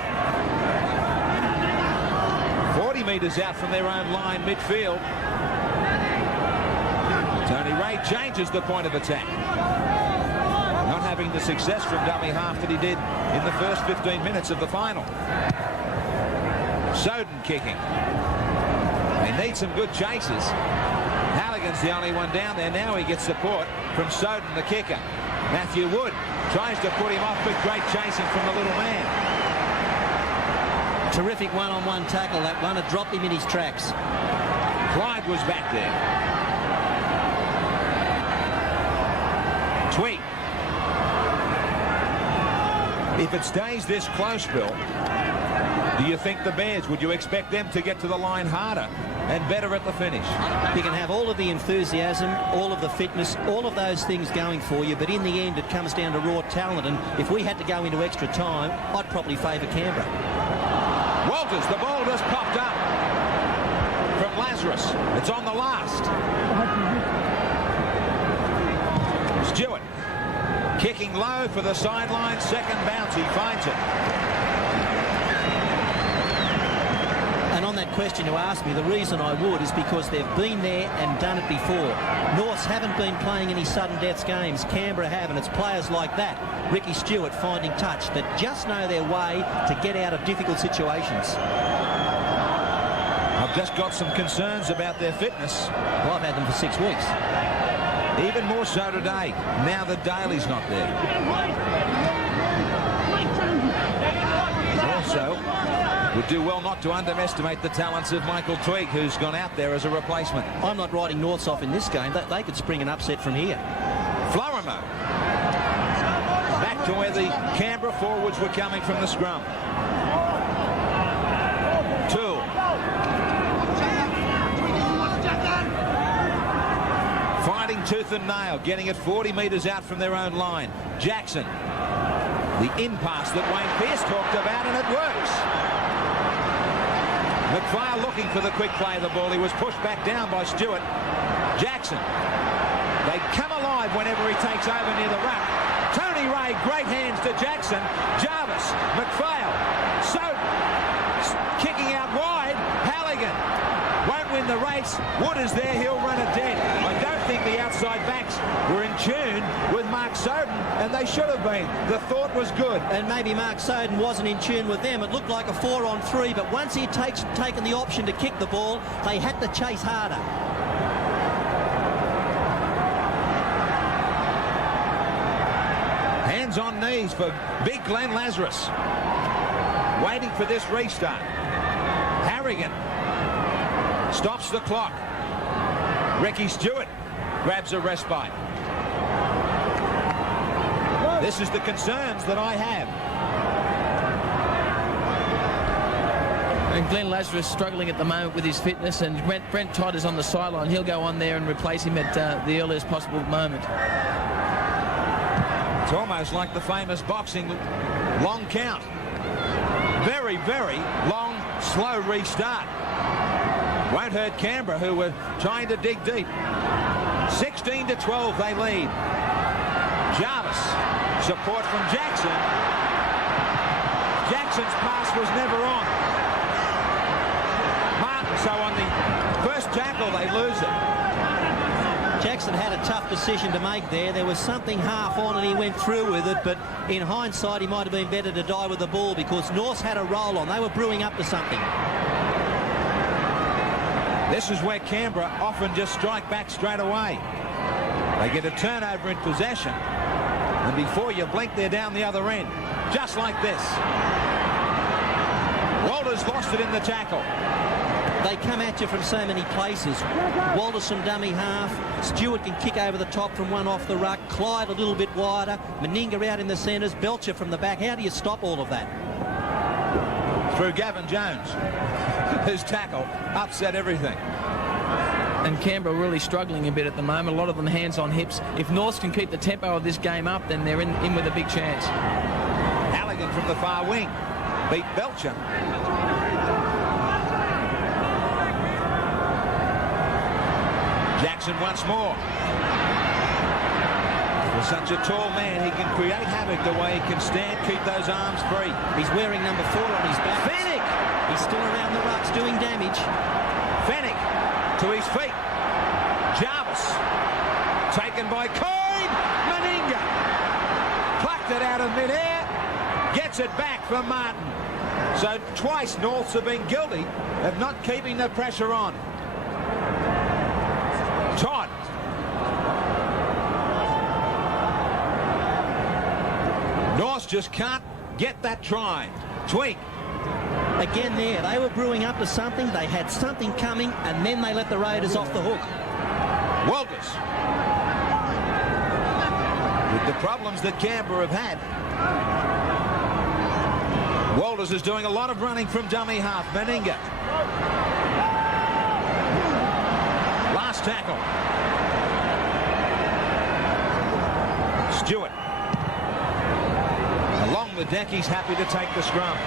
40 metres out from their own line midfield. Tony Ray changes the point of attack. Not having the success from dummy half that he did in the first 15 minutes of the final. Soden kicking. They need some good chases. Halligan's the only one down there. Now he gets support from Soden, the kicker. Matthew Wood tries to put him off, but great chasing from the little man. Terrific one-on-one tackle. That one had dropped him in his tracks. Clyde was back there. Twigg. If it stays this close, Bill, do you think the Bears, would you expect them to get to the line harder and better at the finish? You can have all of the enthusiasm, all of the fitness, all of those things going for you, but in the end it comes down to raw talent, and if we had to go into extra time, I'd probably favour Canberra. Walters, the ball just popped up from Lazarus. It's on the last. Stewart kicking low for the sideline, second bounce, he finds it. And on that question you asked me, the reason I would is because they've been there and done it before. Norths haven't been playing any sudden deaths games. Canberra have, and it's players like that, Ricky Stewart finding touch, that just know their way to get out of difficult situations. I've just got some concerns about their fitness. Well, I've had them for 6 weeks. Even more so today, now that Daly's not there. Also, would do well not to underestimate the talents of Michael Twigg, who's gone out there as a replacement. I'm not writing Norths off in this game. They could spring an upset from here. Florimo. Back to where the Canberra forwards were coming from the scrum. Toole. Fighting tooth and nail, getting it 40 metres out from their own line. Jackson. The in-pass that Wayne Pearce talked about, and it works. McPhail looking for the quick play of the ball. He was pushed back down by Stewart. Jackson. They come alive whenever he takes over near the ruck. Tony Ray, great hands to Jackson. Jarvis, McPhail, Soden, kicking out wide. Halligan won't win the race. Wood is there, he'll run it dead. I don't think the outside backs were in tune with Mark Soden, and they should have been. The thought was good. And maybe Mark Soden wasn't in tune with them. It looked like a 4-on-3, but once he'd taken the option to kick the ball, they had to chase harder. Hands on knees for big Glenn Lazarus. Waiting for this restart. Harrigan stops the clock. Ricky Stewart grabs a respite. This is the concerns that I have. And Glenn Lazarus struggling at the moment with his fitness, and Brent Todd is on the sideline. He'll go on there and replace him at the earliest possible moment. It's almost like the famous boxing long count. Very, very long, slow restart. Won't hurt Canberra, who were trying to dig deep. 16-12 they lead. Jarvis, support from Jackson. Jackson's pass was never on. Martin, so on the first tackle they lose it. Jackson had a tough decision to make there. There was something half on and he went through with it, but in hindsight he might have been better to die with the ball because Norths had a roll on. They were brewing up to something. This is where Canberra often just strike back straight away. They get a turnover in possession, and before you blink, they're down the other end. Just like this. Walters lost it in the tackle. They come at you from so many places. Walters from dummy half. Stewart can kick over the top from one off the ruck. Clyde a little bit wider. Meninga out in the centres. Belcher from the back. How do you stop all of that? Through Gavin Jones. His tackle upset everything. And Canberra really struggling a bit at the moment. A lot of them hands on hips. If Norths can keep the tempo of this game up, then they're in with a big chance. Halligan from the far wing beat Belcher. Jackson once more. For such a tall man, he can create havoc the way he can stand, keep those arms free. He's wearing number 4 on his back. Fennick! He's still around the rucks doing damage. Fennick to his feet. Jarvis taken by Coyne. Meninga plucked it out of midair. Gets it back for Martin. So twice Norths have been guilty of not keeping the pressure on. Todd. Norths just can't get that try. Tweak. Again there, they were brewing up to something. They had something coming, and then they let the Raiders off the hook. Walters. With the problems that Canberra have had. Walters is doing a lot of running from dummy half. Meninga. Last tackle. Stewart. Along the deck, he's happy to take the scrum.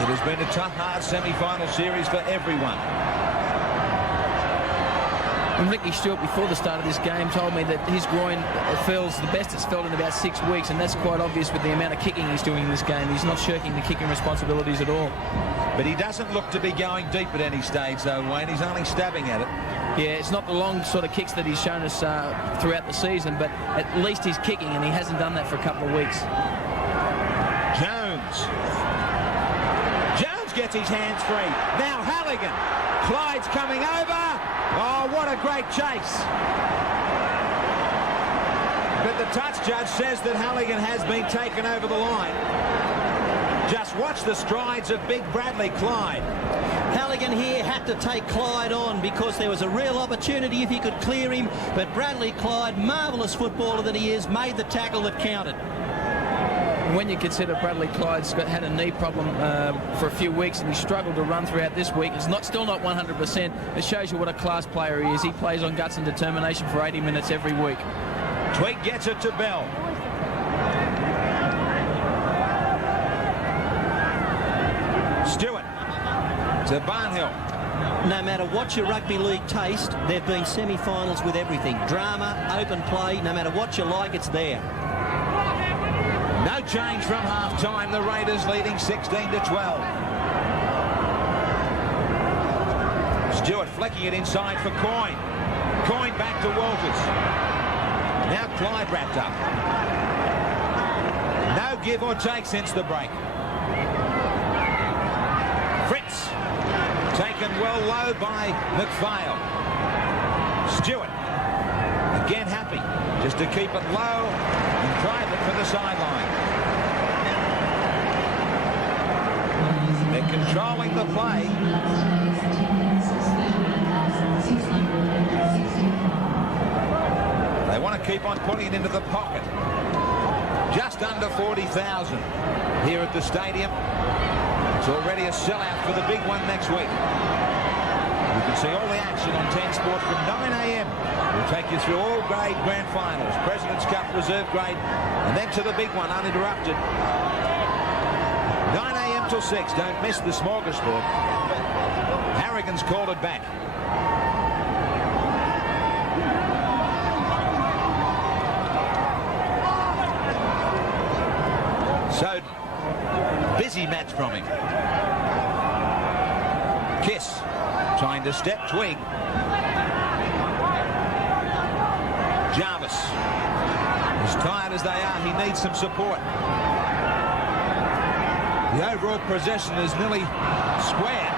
It has been a tough, hard semi-final series for everyone. And Ricky Stewart, before the start of this game, told me that his groin feels the best it's felt in about 6 weeks, and that's quite obvious with the amount of kicking he's doing in this game. He's not shirking the kicking responsibilities at all. But he doesn't look to be going deep at any stage, though, Wayne. He's only stabbing at it. Yeah, it's not the long sort of kicks that he's shown us throughout the season, but at least he's kicking, and he hasn't done that for a couple of weeks. Jones gets his hands free. Now Halligan. Clyde's coming over. Oh, what a great chase. But the touch judge says that Halligan has been taken over the line. Just watch the strides of big Bradley Clyde. Halligan here had to take Clyde on because there was a real opportunity if he could clear him, but Bradley Clyde, marvellous footballer that he is, made the tackle that counted. When you consider Bradley Clyde's had a knee problem for a few weeks and he struggled to run throughout this week, it's still not 100%. It shows you what a class player he is. He plays on guts and determination for 80 minutes every week. Twig gets it to Bell. Stewart to Barnhill. No matter what your rugby league taste, there have been semi-finals with everything. Drama, open play, no matter what you like, it's there. No change from half-time. The Raiders leading 16-12. Stewart flicking it inside for Coyne. Coyne back to Walters. Now Clyde wrapped up. No give or take since the break. Fritz taken well low by McPhail. Stewart again happy just to keep it low and drive it for the sideline. They're controlling the play. They want to keep on putting it into the pocket. Just under 40,000 here at the stadium. It's already a sellout for the big one next week. You can see all the action on 10 Sport from 9 a.m. We'll take you through all grade grand finals, President's Cup reserve grade, and then to the big one uninterrupted. 9 a.m. till 6. Don't miss the smorgasbord. Harrigan's called it back. So, busy match from him. Kiss trying to step Twig. Jarvis, as tired as they are, he needs some support. The overall possession is nearly square.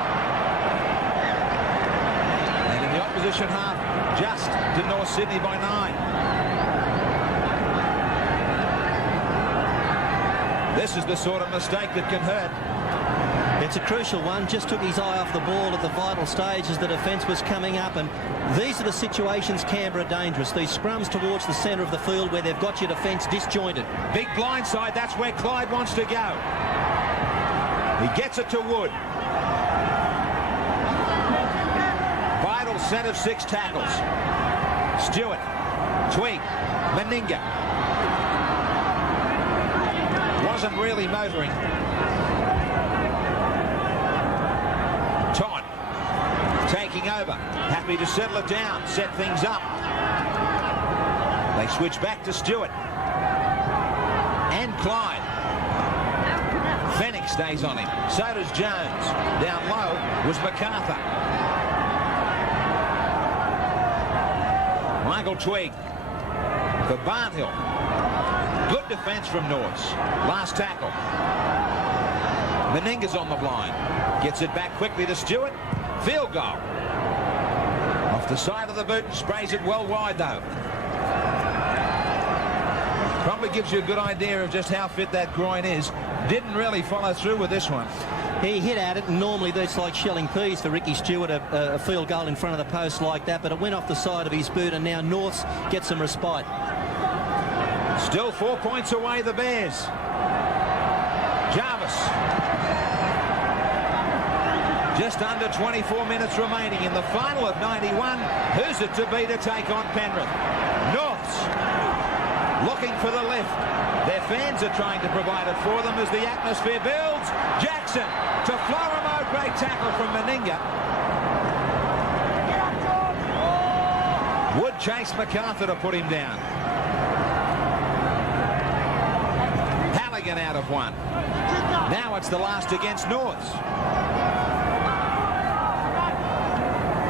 And in the opposition half, just to North Sydney by 9. This is the sort of mistake that can hurt. It's a crucial one. Just took his eye off the ball at the vital stage as the defence was coming up, and these are the situations Canberra are dangerous. These scrums towards the centre of the field where they've got your defence disjointed. Big blindside, that's where Clyde wants to go. He gets it to Wood. Vital set of 6 tackles. Stewart, Twig, Meninga. Wasn't really motoring. Todd taking over, happy to settle it down, set things up. They switch back to Stewart and Clyde. Fennick stays on him, so does Jones. Down low was MacArthur. Michael Twig for Barnhill. Good defence from Norths. Last tackle. Meninga's on the blind. Gets it back quickly to Stewart. Field goal. Off the side of the boot. Sprays it well wide though. Probably gives you a good idea of just how fit that groin is. Didn't really follow through with this one. He hit at it, and normally that's like shelling peas for Ricky Stewart, a field goal in front of the post like that, but it went off the side of his boot, and now Norths get some respite. Still 4 points away, the Bears. Jarvis. Just under 24 minutes remaining in the final of 91. Who's it to be to take on Penrith? Norths looking for the lift. Their fans are trying to provide it for them as the atmosphere builds. Jackson to Florimo. Great tackle from Meninga. Would chase MacArthur to put him down. Halligan out of one. Now it's the last against Norths.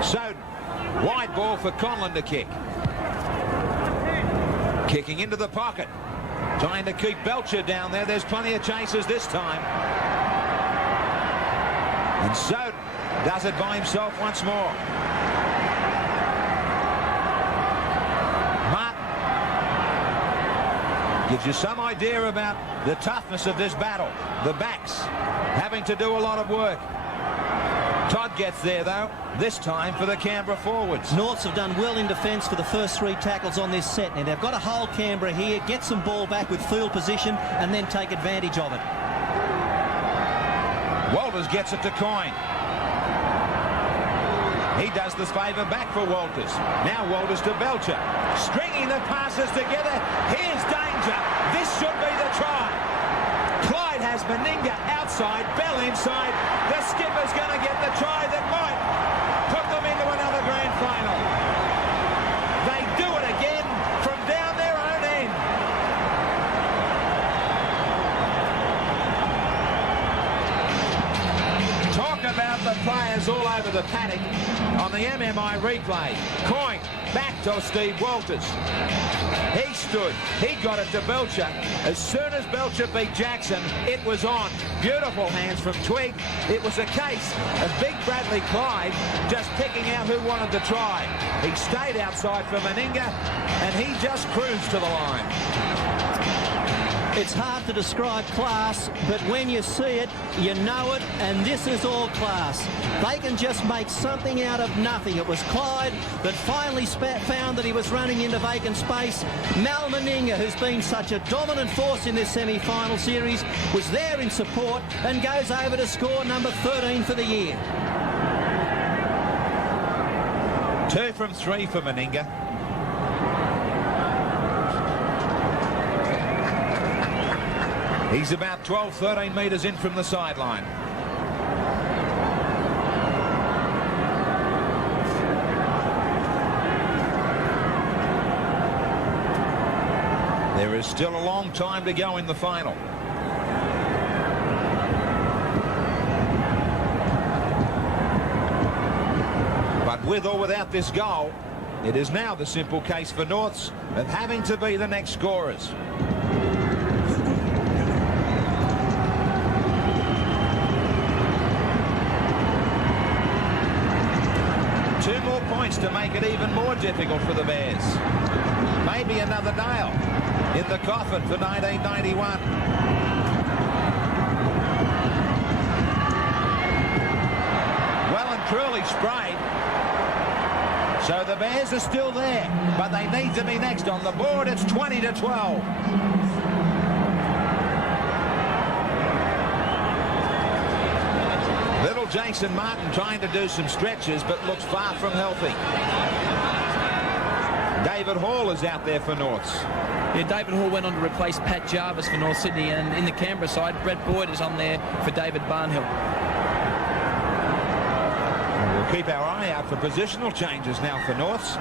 Soden. Wide ball for Conlon to kick. Kicking into the pocket. Trying to keep Belcher down there. There's plenty of chases this time. And Soden does it by himself once more. Martin Gives you some idea about the toughness of this battle. The backs having to do a lot of work. Todd gets there, though, this time for the Canberra forwards. Norths have done well in defence for the first 3 tackles on this set. Now, they've got to hold Canberra here, get some ball back with field position, and then take advantage of it. Walters gets it to Coyne. He does this favour back for Walters. Now Walters to Belcher. Stringing the passes together. Here's danger. This should be the try. Clyde has Meninga outside, Bell inside. The skipper's going to get the try that might put them into another grand final. They do it again from down their own end. Talk about the players all over the paddock on the MMI replay. Coyne back to Steve Walters. He stood, he got it to Belcher. As soon as Belcher beat Jackson, it was on. Beautiful hands from Twigg. It was a case of big Bradley Clyde just picking out who wanted the try. He stayed outside for Meninga, and he just cruised to the line. It's hard to describe class, but when you see it, you know it, and this is all class. They can just make something out of nothing. It was Clyde that finally found that he was running into vacant space. Mal Meninga, who's been such a dominant force in this semi-final series, was there in support and goes over to score number 13 for the year. 2 from 3 for Meninga. He's about 12, 13 metres in from the sideline. There is still a long time to go in the final. But with or without this goal, it is now the simple case for Norths of having to be the next scorers. To make it even more difficult for the Bears. Maybe another nail in the coffin for 1991. Well and truly sprayed. So the Bears are still there, but they need to be next on the board. It's 20-12. Little Jason Martin trying to do some stretches, but looks far from healthy. David Hall is out there for Norths. Yeah, David Hall went on to replace Pat Jarvis for North Sydney, and in the Canberra side, Brett Boyd is on there for David Barnhill. We'll keep our eye out for positional changes now for Norths.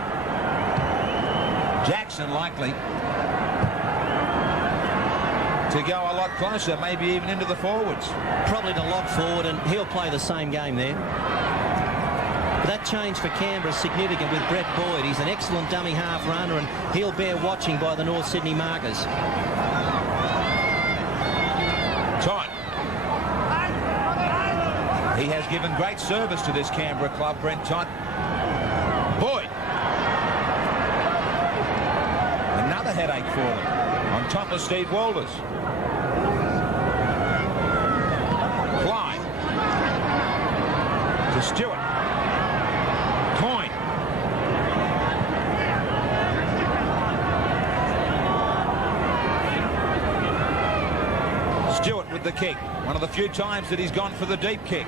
Jackson likely to go a lot closer, maybe even into the forwards. Probably to lock forward, and he'll play the same game there. But that change for Canberra is significant with Brett Boyd. He's an excellent dummy half runner, and he'll bear watching by the North Sydney markers. Todd. He has given great service to this Canberra club, Brent Todd. Boyd. Another headache for them. On top of Steve Walters. Clyde. To Stewart. Coyne. Stewart with the kick. One of the few times that he's gone for the deep kick.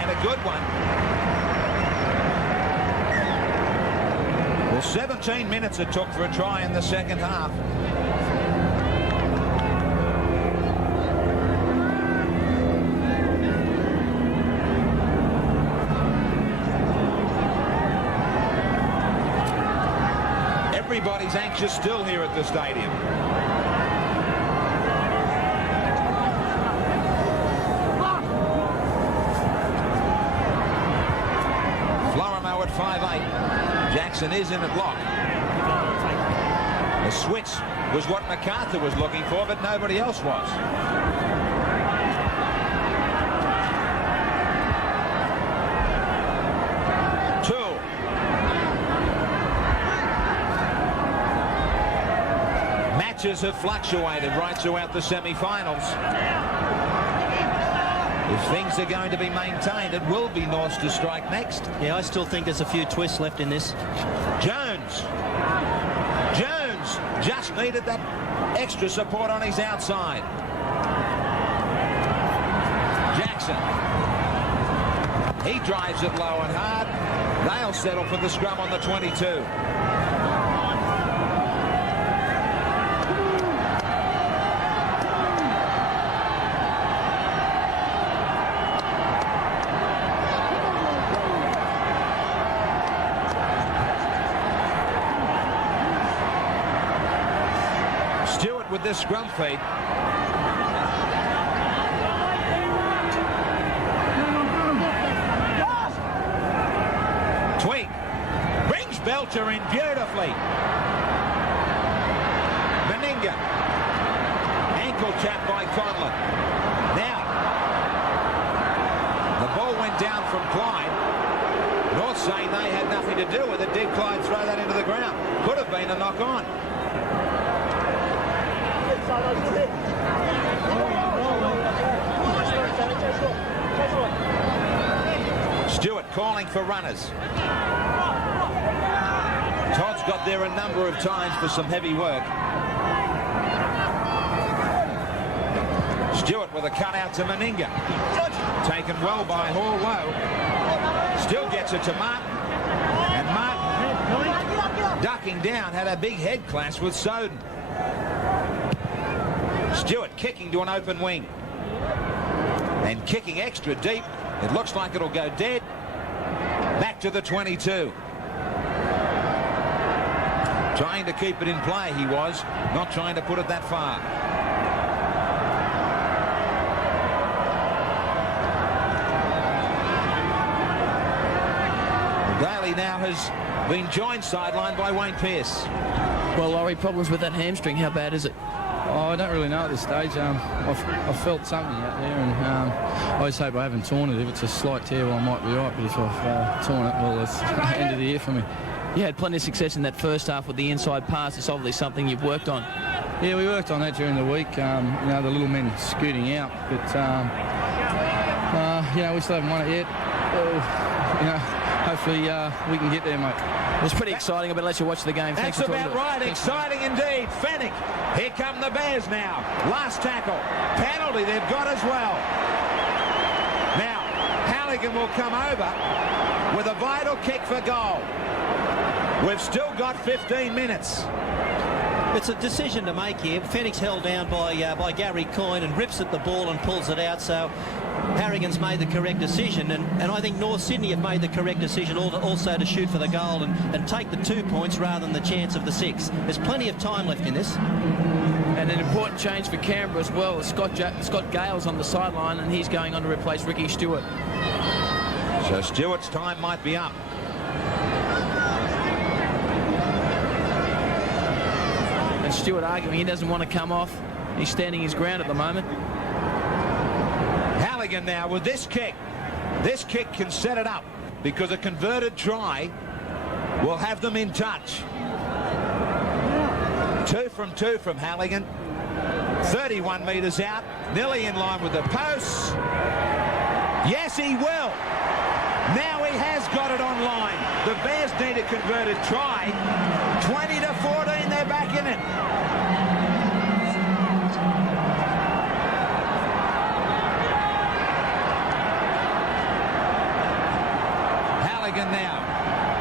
And a good one. Well, 17 minutes it took for a try in the second half. Everybody's anxious still here at the stadium. Florimo at 5'8". Jackson is in at lock. The switch was what MacArthur was looking for, but nobody else was. Matches have fluctuated right throughout the semi-finals. If things are going to be maintained, it will be Norths to strike next. Yeah, I still think there's a few twists left in this. Jones just needed that extra support on his outside. Jackson. He drives it low and hard. They'll settle for the scrum on the 22. Stewart with this scrum feed. Tweak brings Belcher in beautifully. Meninga. Ankle tap by Conlon. Now, the ball went down from Clyde. North saying they had nothing to do with it. Did Clyde throw that into the ground? Could have been a knock on. Stewart calling for runners. Todd's got there a number of times for some heavy work. Stewart with a cut out to Meninga. Taken well by Hall low. Still gets it to Martin. And Martin, ducking down, had a big head clash with Soden. Stewart kicking to an open wing. And kicking extra deep. It looks like it'll go dead. Back to the 22. Trying to keep it in play, he was. Not trying to put it that far. Daly now has been joined sideline by Wayne Pearce. Well, Laurie, problems with that hamstring. How bad is it? Oh, I don't really know at this stage. I felt something out there, and I just hope I haven't torn it. If it's a slight tear, well, I might be right, but if I've torn it, well, it's the end of the year for me. You had plenty of success in that first half with the inside pass. It's obviously something you've worked on. Yeah, we worked on that during the week. You know, the little men scooting out, but you know, we still haven't won it yet. You know, hopefully we can get there, mate. It was pretty exciting. I better let you watch the game. That's about right. Exciting indeed. Fennick. Here come the Bears now. Last tackle. Penalty they've got as well. Now, Halligan will come over with a vital kick for goal. We've still got 15 minutes. It's a decision to make here. Fennick's held down by Gary Coyne and rips at the ball and pulls it out. So Harrigan's made the correct decision, and I think North Sydney have made the correct decision also to shoot for the goal and take the 2 points rather than the chance of the 6. There's plenty of time left in this. And an important change for Canberra as well. Scott Gale's on the sideline, and he's going on to replace Ricky Stewart. So Stewart's time might be up. And Stewart arguing he doesn't want to come off. He's standing his ground at the moment. Halligan now with this kick. This kick can set it up because a converted try will have them in touch. 2 from 2 from Halligan. 31 metres out. Nearly in line with the posts. Yes, he will. Now he has got it on line. The Bears need a converted try. 20 to 14, they're back in it. Halligan now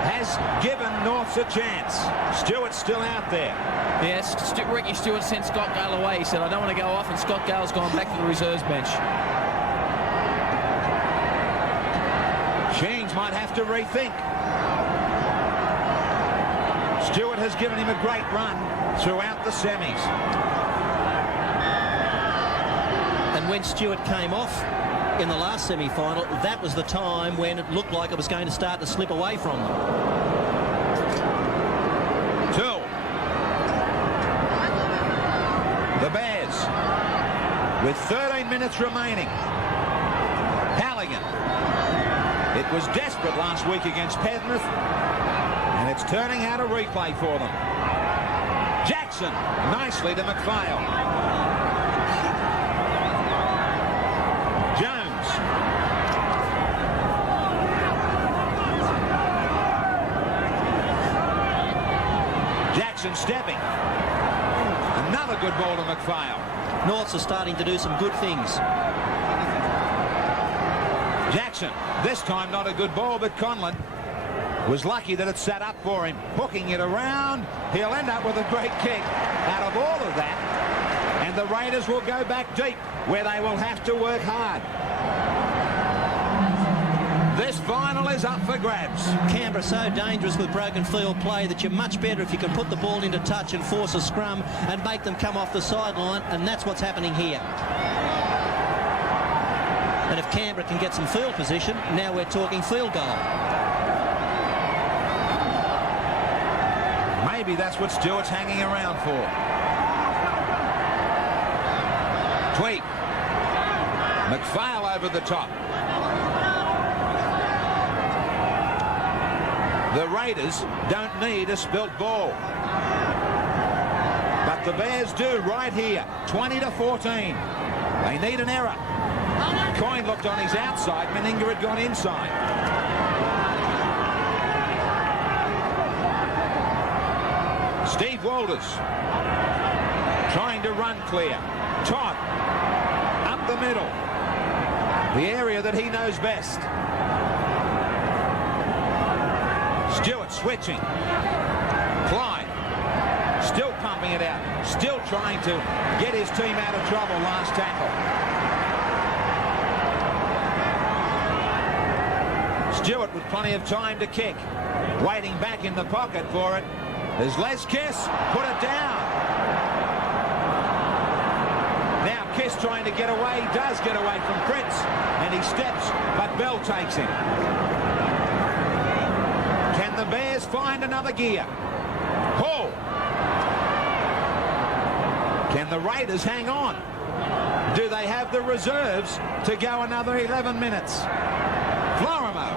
has given Norths a chance. Stewart's still out there. Yes, Ricky Stewart sent Scott Gale away. He said, I don't want to go off, and Scott Gale's gone back to the reserves bench. Sheens might have to rethink. Stewart has given him a great run throughout the semis. And when Stewart came off in the last semi-final, that was the time when it looked like it was going to start to slip away from them. 2. The Bears with 13 minutes remaining. Halligan. It was desperate last week against Penrith, and it's turning out a replay for them. Jackson. Jackson, nicely to McPhail. Jones. Jackson stepping. Another good ball to McPhail. Norths are starting to do some good things. Jackson, this time not a good ball, but Conlon was lucky that it sat up for him. Hooking it around, he'll end up with a great kick out of all of that. And the Raiders will go back deep, where they will have to work hard. This final is up for grabs. Canberra so dangerous with broken field play that you're much better if you can put the ball into touch and force a scrum and make them come off the sideline, and that's what's happening here. And if Canberra can get some field position, now we're talking field goal. Maybe that's what Stewart's hanging around for. Tweet. McPhail over the top. The Raiders don't need a spilt ball. But the Bears do right here. 20-14. They need an error. Coyne looked on his outside. Meninga had gone inside. Steve Walters trying to run clear. Todd up the middle. The area that he knows best. Stewart switching. Clyde still pumping it out. Still trying to get his team out of trouble. Last tackle. Stewart with plenty of time to kick. Waiting back in the pocket for it. There's Les Kiss. Put it down. Now Kiss trying to get away. Does get away from Prince. And he steps, but Bell takes him. Can the Bears find another gear? Hall. Can the Raiders hang on? Do they have the reserves to go another 11 minutes? Florimo.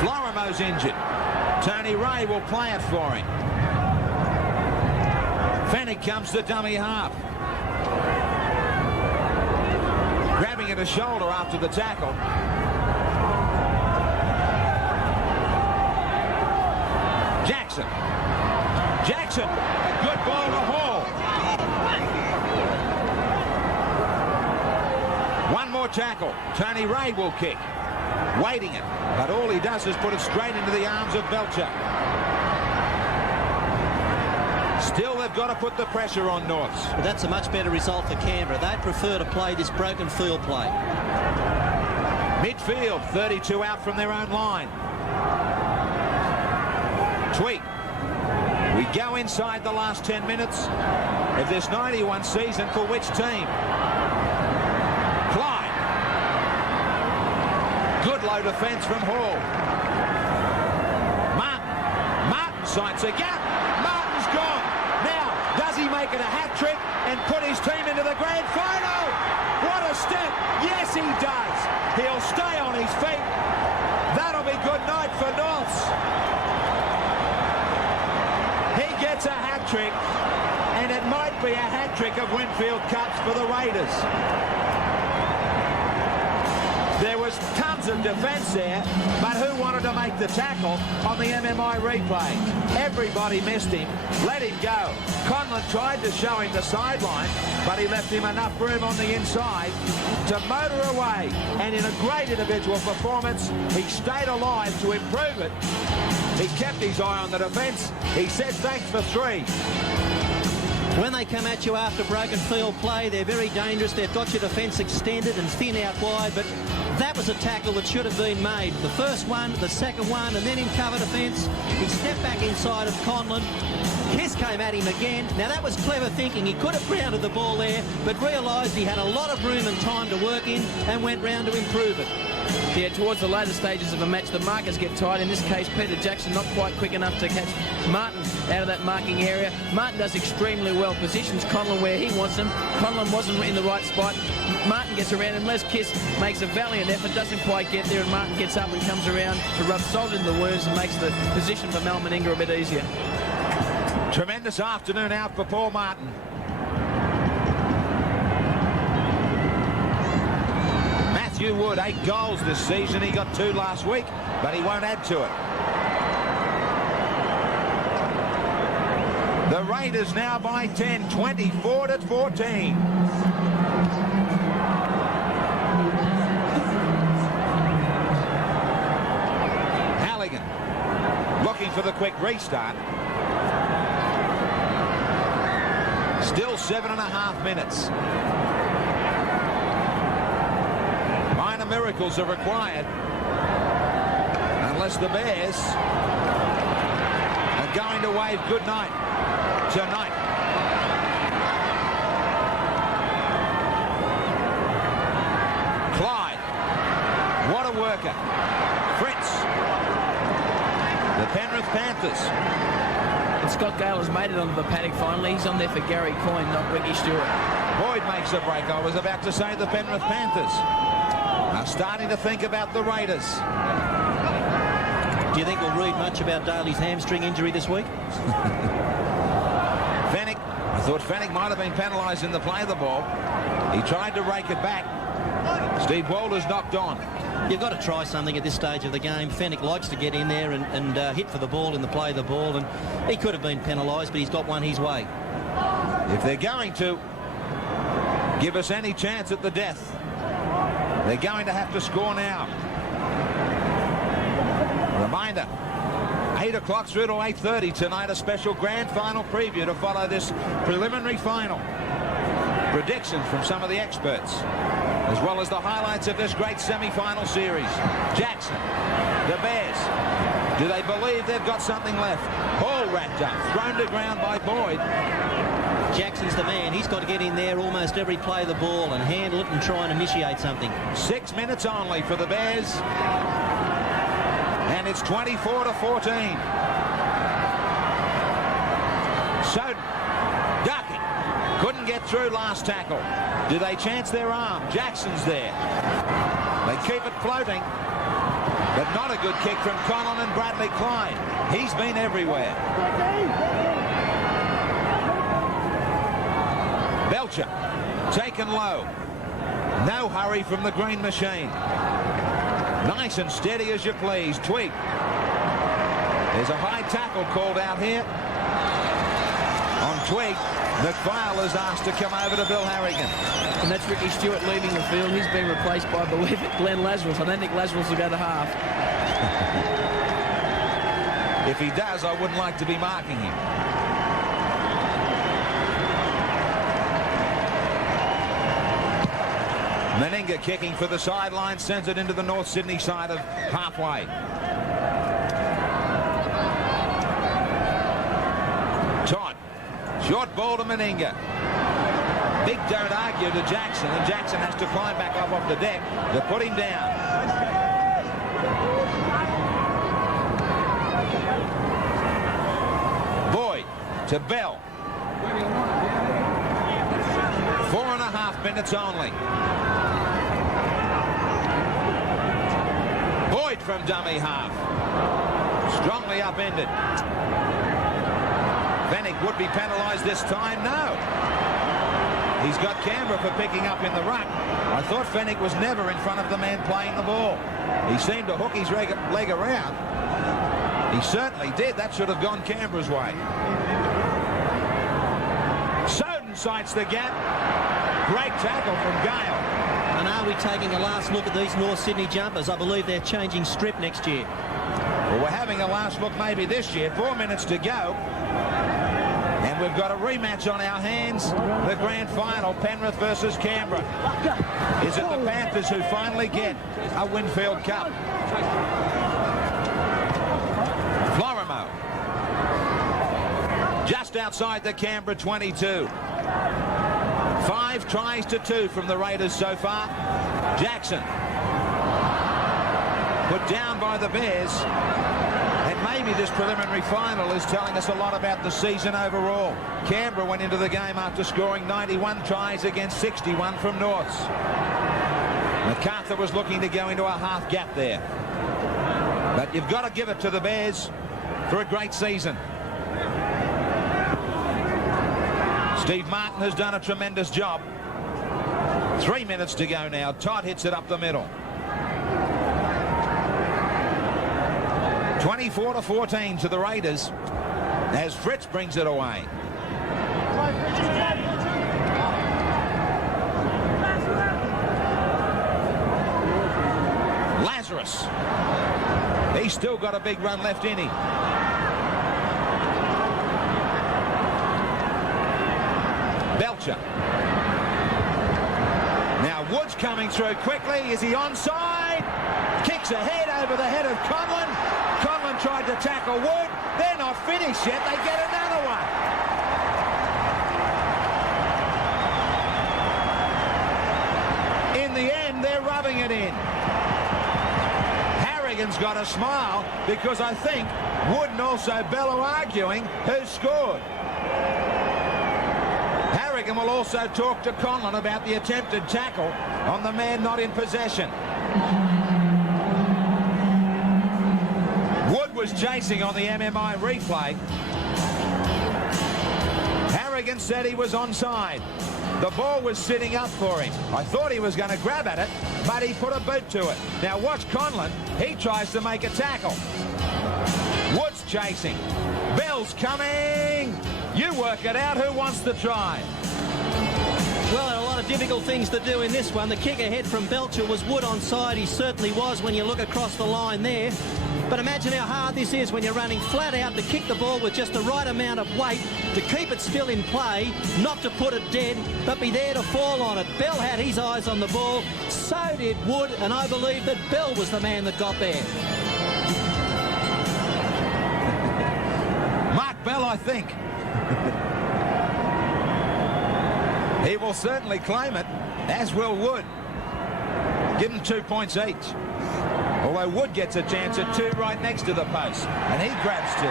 Florimo's injured. Tony Ray will play it for him. Fennick comes to dummy half. Grabbing at a shoulder after the tackle. Jackson. Jackson. A good ball to Hall. One more tackle. Tony Ray will kick. Waiting it. But all he does is put it straight into the arms of Belcher. Still, they've got to put the pressure on Norths. But that's a much better result for Canberra. They'd prefer to play this broken field play. Midfield, 32 out from their own line. Tweet. We go inside the last 10 minutes of this 91 season for which team? Clyde. Good low defence from Hall. Martin sights a gap. Martin's gone. Now, does he make it a hat-trick and put his team into the grand final? What a step. Yes, he does. He'll stay on his feet. That'll be good night for Norths. He gets a hat-trick, and it might be a hat-trick of Winfield Cups for the Raiders. There was tons of defence there, but who wanted to make the tackle on the MMI replay? Everybody missed him, let him go. Conlon tried to show him the sideline, but he left him enough room on the inside to motor away. And in a great individual performance, he stayed alive to improve it. He kept his eye on the defence. He said thanks for 3. When they come at you after broken field play, they're very dangerous. They've got your defence extended and thin out wide, but that was a tackle that should have been made. The first one, the second one, and then in cover defence, he stepped back inside of Conlon, Kiss came at him again. Now, that was clever thinking. He could have grounded the ball there, but realised he had a lot of room and time to work in and went round to improve it. Yeah, towards the later stages of a match, the markers get tight. In this case, Peter Jackson not quite quick enough to catch Martin out of that marking area. Martin does extremely well, positions Conlon where he wants him. Conlon wasn't in the right spot. Martin gets around him. Les Kiss makes a valiant effort, doesn't quite get there, and Martin gets up and comes around to rub salt in the wounds and makes the position for Mal Meninga a bit easier. Tremendous afternoon out for Paul Martin. Matthew Wood, 8 goals this season. He got 2 last week, but he won't add to it. The Raiders now by 10, 24-14. Halligan looking for the quick restart. Still 7.5 minutes. Minor miracles are required unless the Bears are going to wave goodnight tonight. Clyde, what a worker. Fritz, the Penrith Panthers. And Scott Gale has made it onto the paddock finally. He's on there for Gary Coyne, not Ricky Stewart. Boyd makes a break. I was about to say the Penrith Panthers are starting to think about the Raiders. Do you think we'll read much about Daly's hamstring injury this week? Fennick, I thought Fennick might have been penalised in the play of the ball. He tried to rake it back. Steve Walder's knocked on. You've got to try something at this stage of the game. Fennick likes to get in there and hit for the ball in the play of the ball, and he could have been penalised, but he's got one his way. If they're going to give us any chance at the death, they're going to have to score now. Reminder, 8 o'clock through to 8:30 tonight, a special grand final preview to follow this preliminary final. Predictions from some of the experts, as well as the highlights of this great semi-final series. Jackson, the Bears, do they believe they've got something left? Ball wrapped up, thrown to ground by Boyd. Jackson's the man. He's got to get in there almost every play of the ball and handle it and try and initiate something. 6 minutes only for the Bears, and it's 24-14. Soden, ducking, couldn't get through last tackle. Do they chance their arm? Jackson's there. They keep it floating, but not a good kick from Conlon and Bradley Clyde. He's been everywhere. Belcher, taken low. No hurry from the green machine. Nice and steady as you please. Twig. There's a high tackle called out here on Twig. McPhail is asked to come over to Bill Harrigan. And that's Ricky Stewart leaving the field. He's been replaced by, I believe it, Glenn Lazarus. I don't think Lazarus will go to half. If he does, I wouldn't like to be marking him. Meninga kicking for the sideline, sends it into the North Sydney side of halfway. Todd, short ball to Meninga. Big don't argue to Jackson, and Jackson has to climb back up off the deck to put him down. Boyd to Bell. 4.5 minutes only. Boyd from dummy half. Strongly upended. Fennick would be penalised this time. No. He's got Canberra for picking up in the ruck. I thought Fennick was never in front of the man playing the ball. He seemed to hook his leg around. He certainly did. That should have gone Canberra's way. Soden sights the gap. Great tackle from Gale. And are we taking a last look at these North Sydney jumpers? I believe they're changing strip next year. Well, we're having a last look maybe this year. 4 minutes to go. And we've got a rematch on our hands. The grand final, Penrith versus Canberra. Is it the Panthers who finally get a Winfield Cup? Florimo. Just outside the Canberra 22. 5 tries to 2 from the Raiders so far. Jackson put down by the Bears. And maybe this preliminary final is telling us a lot about the season overall. Canberra went into the game after scoring 91 tries against 61 from Norths. MacArthur was looking to go into a half gap there. But you've got to give it to the Bears for a great season. Steve Martin has done a tremendous job. 3 minutes to go now. Todd hits it up the middle. 24-14 to the Raiders as Fritz brings it away. Lazarus. He's still got a big run left in him. Belcher. Now Wood's coming through quickly. Is he onside? Kicks ahead over the head of Conlon. Conlon tried to tackle Wood. They're not finished yet. They get another one. In the end, they're rubbing it in. Harrigan's got a smile because I think Wood and also Bell are arguing who scored. Harrigan will also talk to Conlon about the attempted tackle on the man not in possession. Wood was chasing on the MMI replay. Harrigan said he was onside. The ball was sitting up for him. I thought he was going to grab at it, but he put a boot to it. Now watch Conlon. He tries to make a tackle. Wood's chasing. Bell's coming. You work it out. Who wants to try? Well, a lot of difficult things to do in this one. The kick ahead from Belcher was Wood onside. He certainly was when you look across the line there. But imagine how hard this is when you're running flat out to kick the ball with just the right amount of weight to keep it still in play, not to put it dead, but be there to fall on it. Bell had his eyes on the ball, so did Wood, and I believe that Bell was the man that got there. Mark Bell, I think. He will certainly claim it, as will Wood. Give them 2 points each. Although Wood gets a chance at 2 right next to the post, and he grabs 2.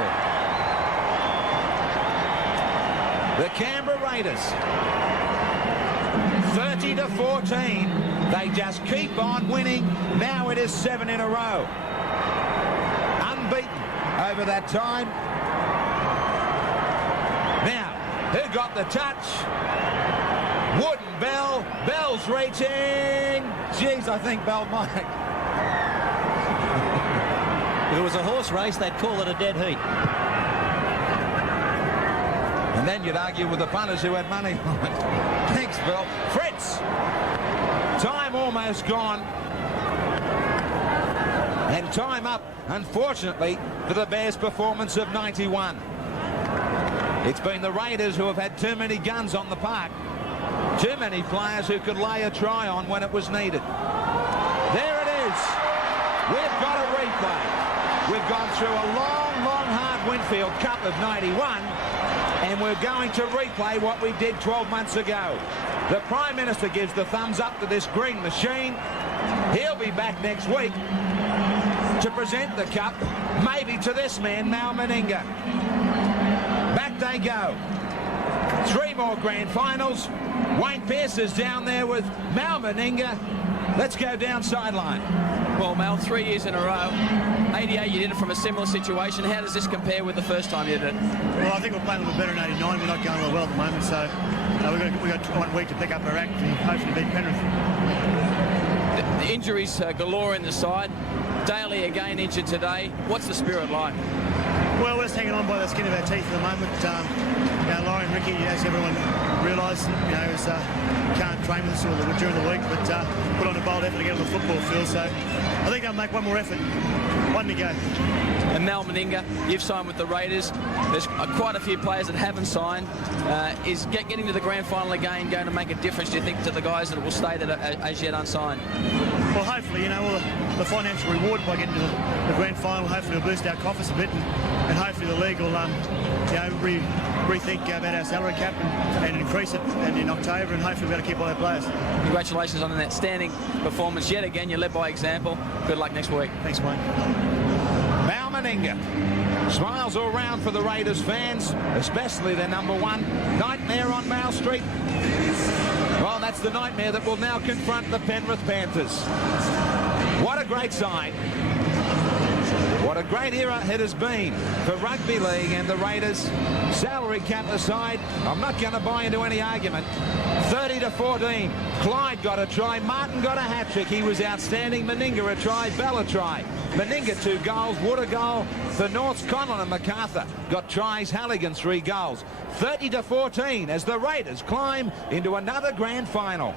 The Canberra Raiders, 30-14. They just keep on winning. Now it is 7 in a row. Unbeaten over that time. Now, who got the touch? Wood and Bell. Bell's reaching. Jeez, I think Bell might. If it was a horse race, they'd call it a dead heat. And then you'd argue with the punters who had money on it. Thanks, Bill. Fritz. Time almost gone. And time up, unfortunately, for the Bears' performance of 91. It's been the Raiders who have had too many guns on the park. Too many players who could lay a try on when it was needed. There it is. We've got a replay. We've gone through a long, long, hard Winfield Cup of 91, and we're going to replay what we did 12 months ago. The Prime Minister gives the thumbs up to this green machine. He'll be back next week to present the cup, maybe to this man, Mal Meninga. Back they go. 3 more grand finals. Wayne Pearce is down there with Mal Meninga. Let's go down sideline. Well, Mal, 3 years in a row. 88, you did it from a similar situation. How does this compare with the first time you did it? Well, I think we're playing a little better in 89. We're not going well at the moment, so we've got 1 week to pick up our act and hopefully beat Penrith. The injuries galore in the side. Daly again injured today. What's the spirit like? Well, we're just hanging on by the skin of our teeth at the moment. Laurie and Ricky, as everyone realised, can't train with us during the week, but put on a bold effort to get on the football field. So I think they'll make one more effort. 1 to go. And Mal Meninga, you've signed with the Raiders. There's quite a few players that haven't signed. Is getting to the grand final again going to make a difference, do you think, to the guys that will stay that are as yet unsigned? Well, hopefully, all the financial reward by getting to the grand final hopefully will boost our coffers a bit, and hopefully the league will rethink about our salary cap and increase it and in October, and hopefully we're going to keep all our players. Congratulations on an outstanding performance yet again. You led by example. Good luck next week. Thanks, Wayne. Mal Meninga. Smiles all round for the Raiders fans, especially their number one. Nightmare on Mount Street. Well, that's the nightmare that will now confront the Penrith Panthers. What a great side. What a great era it has been for rugby league and the Raiders. Salary cap aside, I'm not going to buy into any argument. 30-14. Clyde got a try. Martin got a hat-trick. He was outstanding. Meninga a try. Bell a try. Meninga 2 goals. Wood a goal. The North's Conlon and MacArthur got tries. Halligan 3 goals. 30-14 as the Raiders climb into another grand final.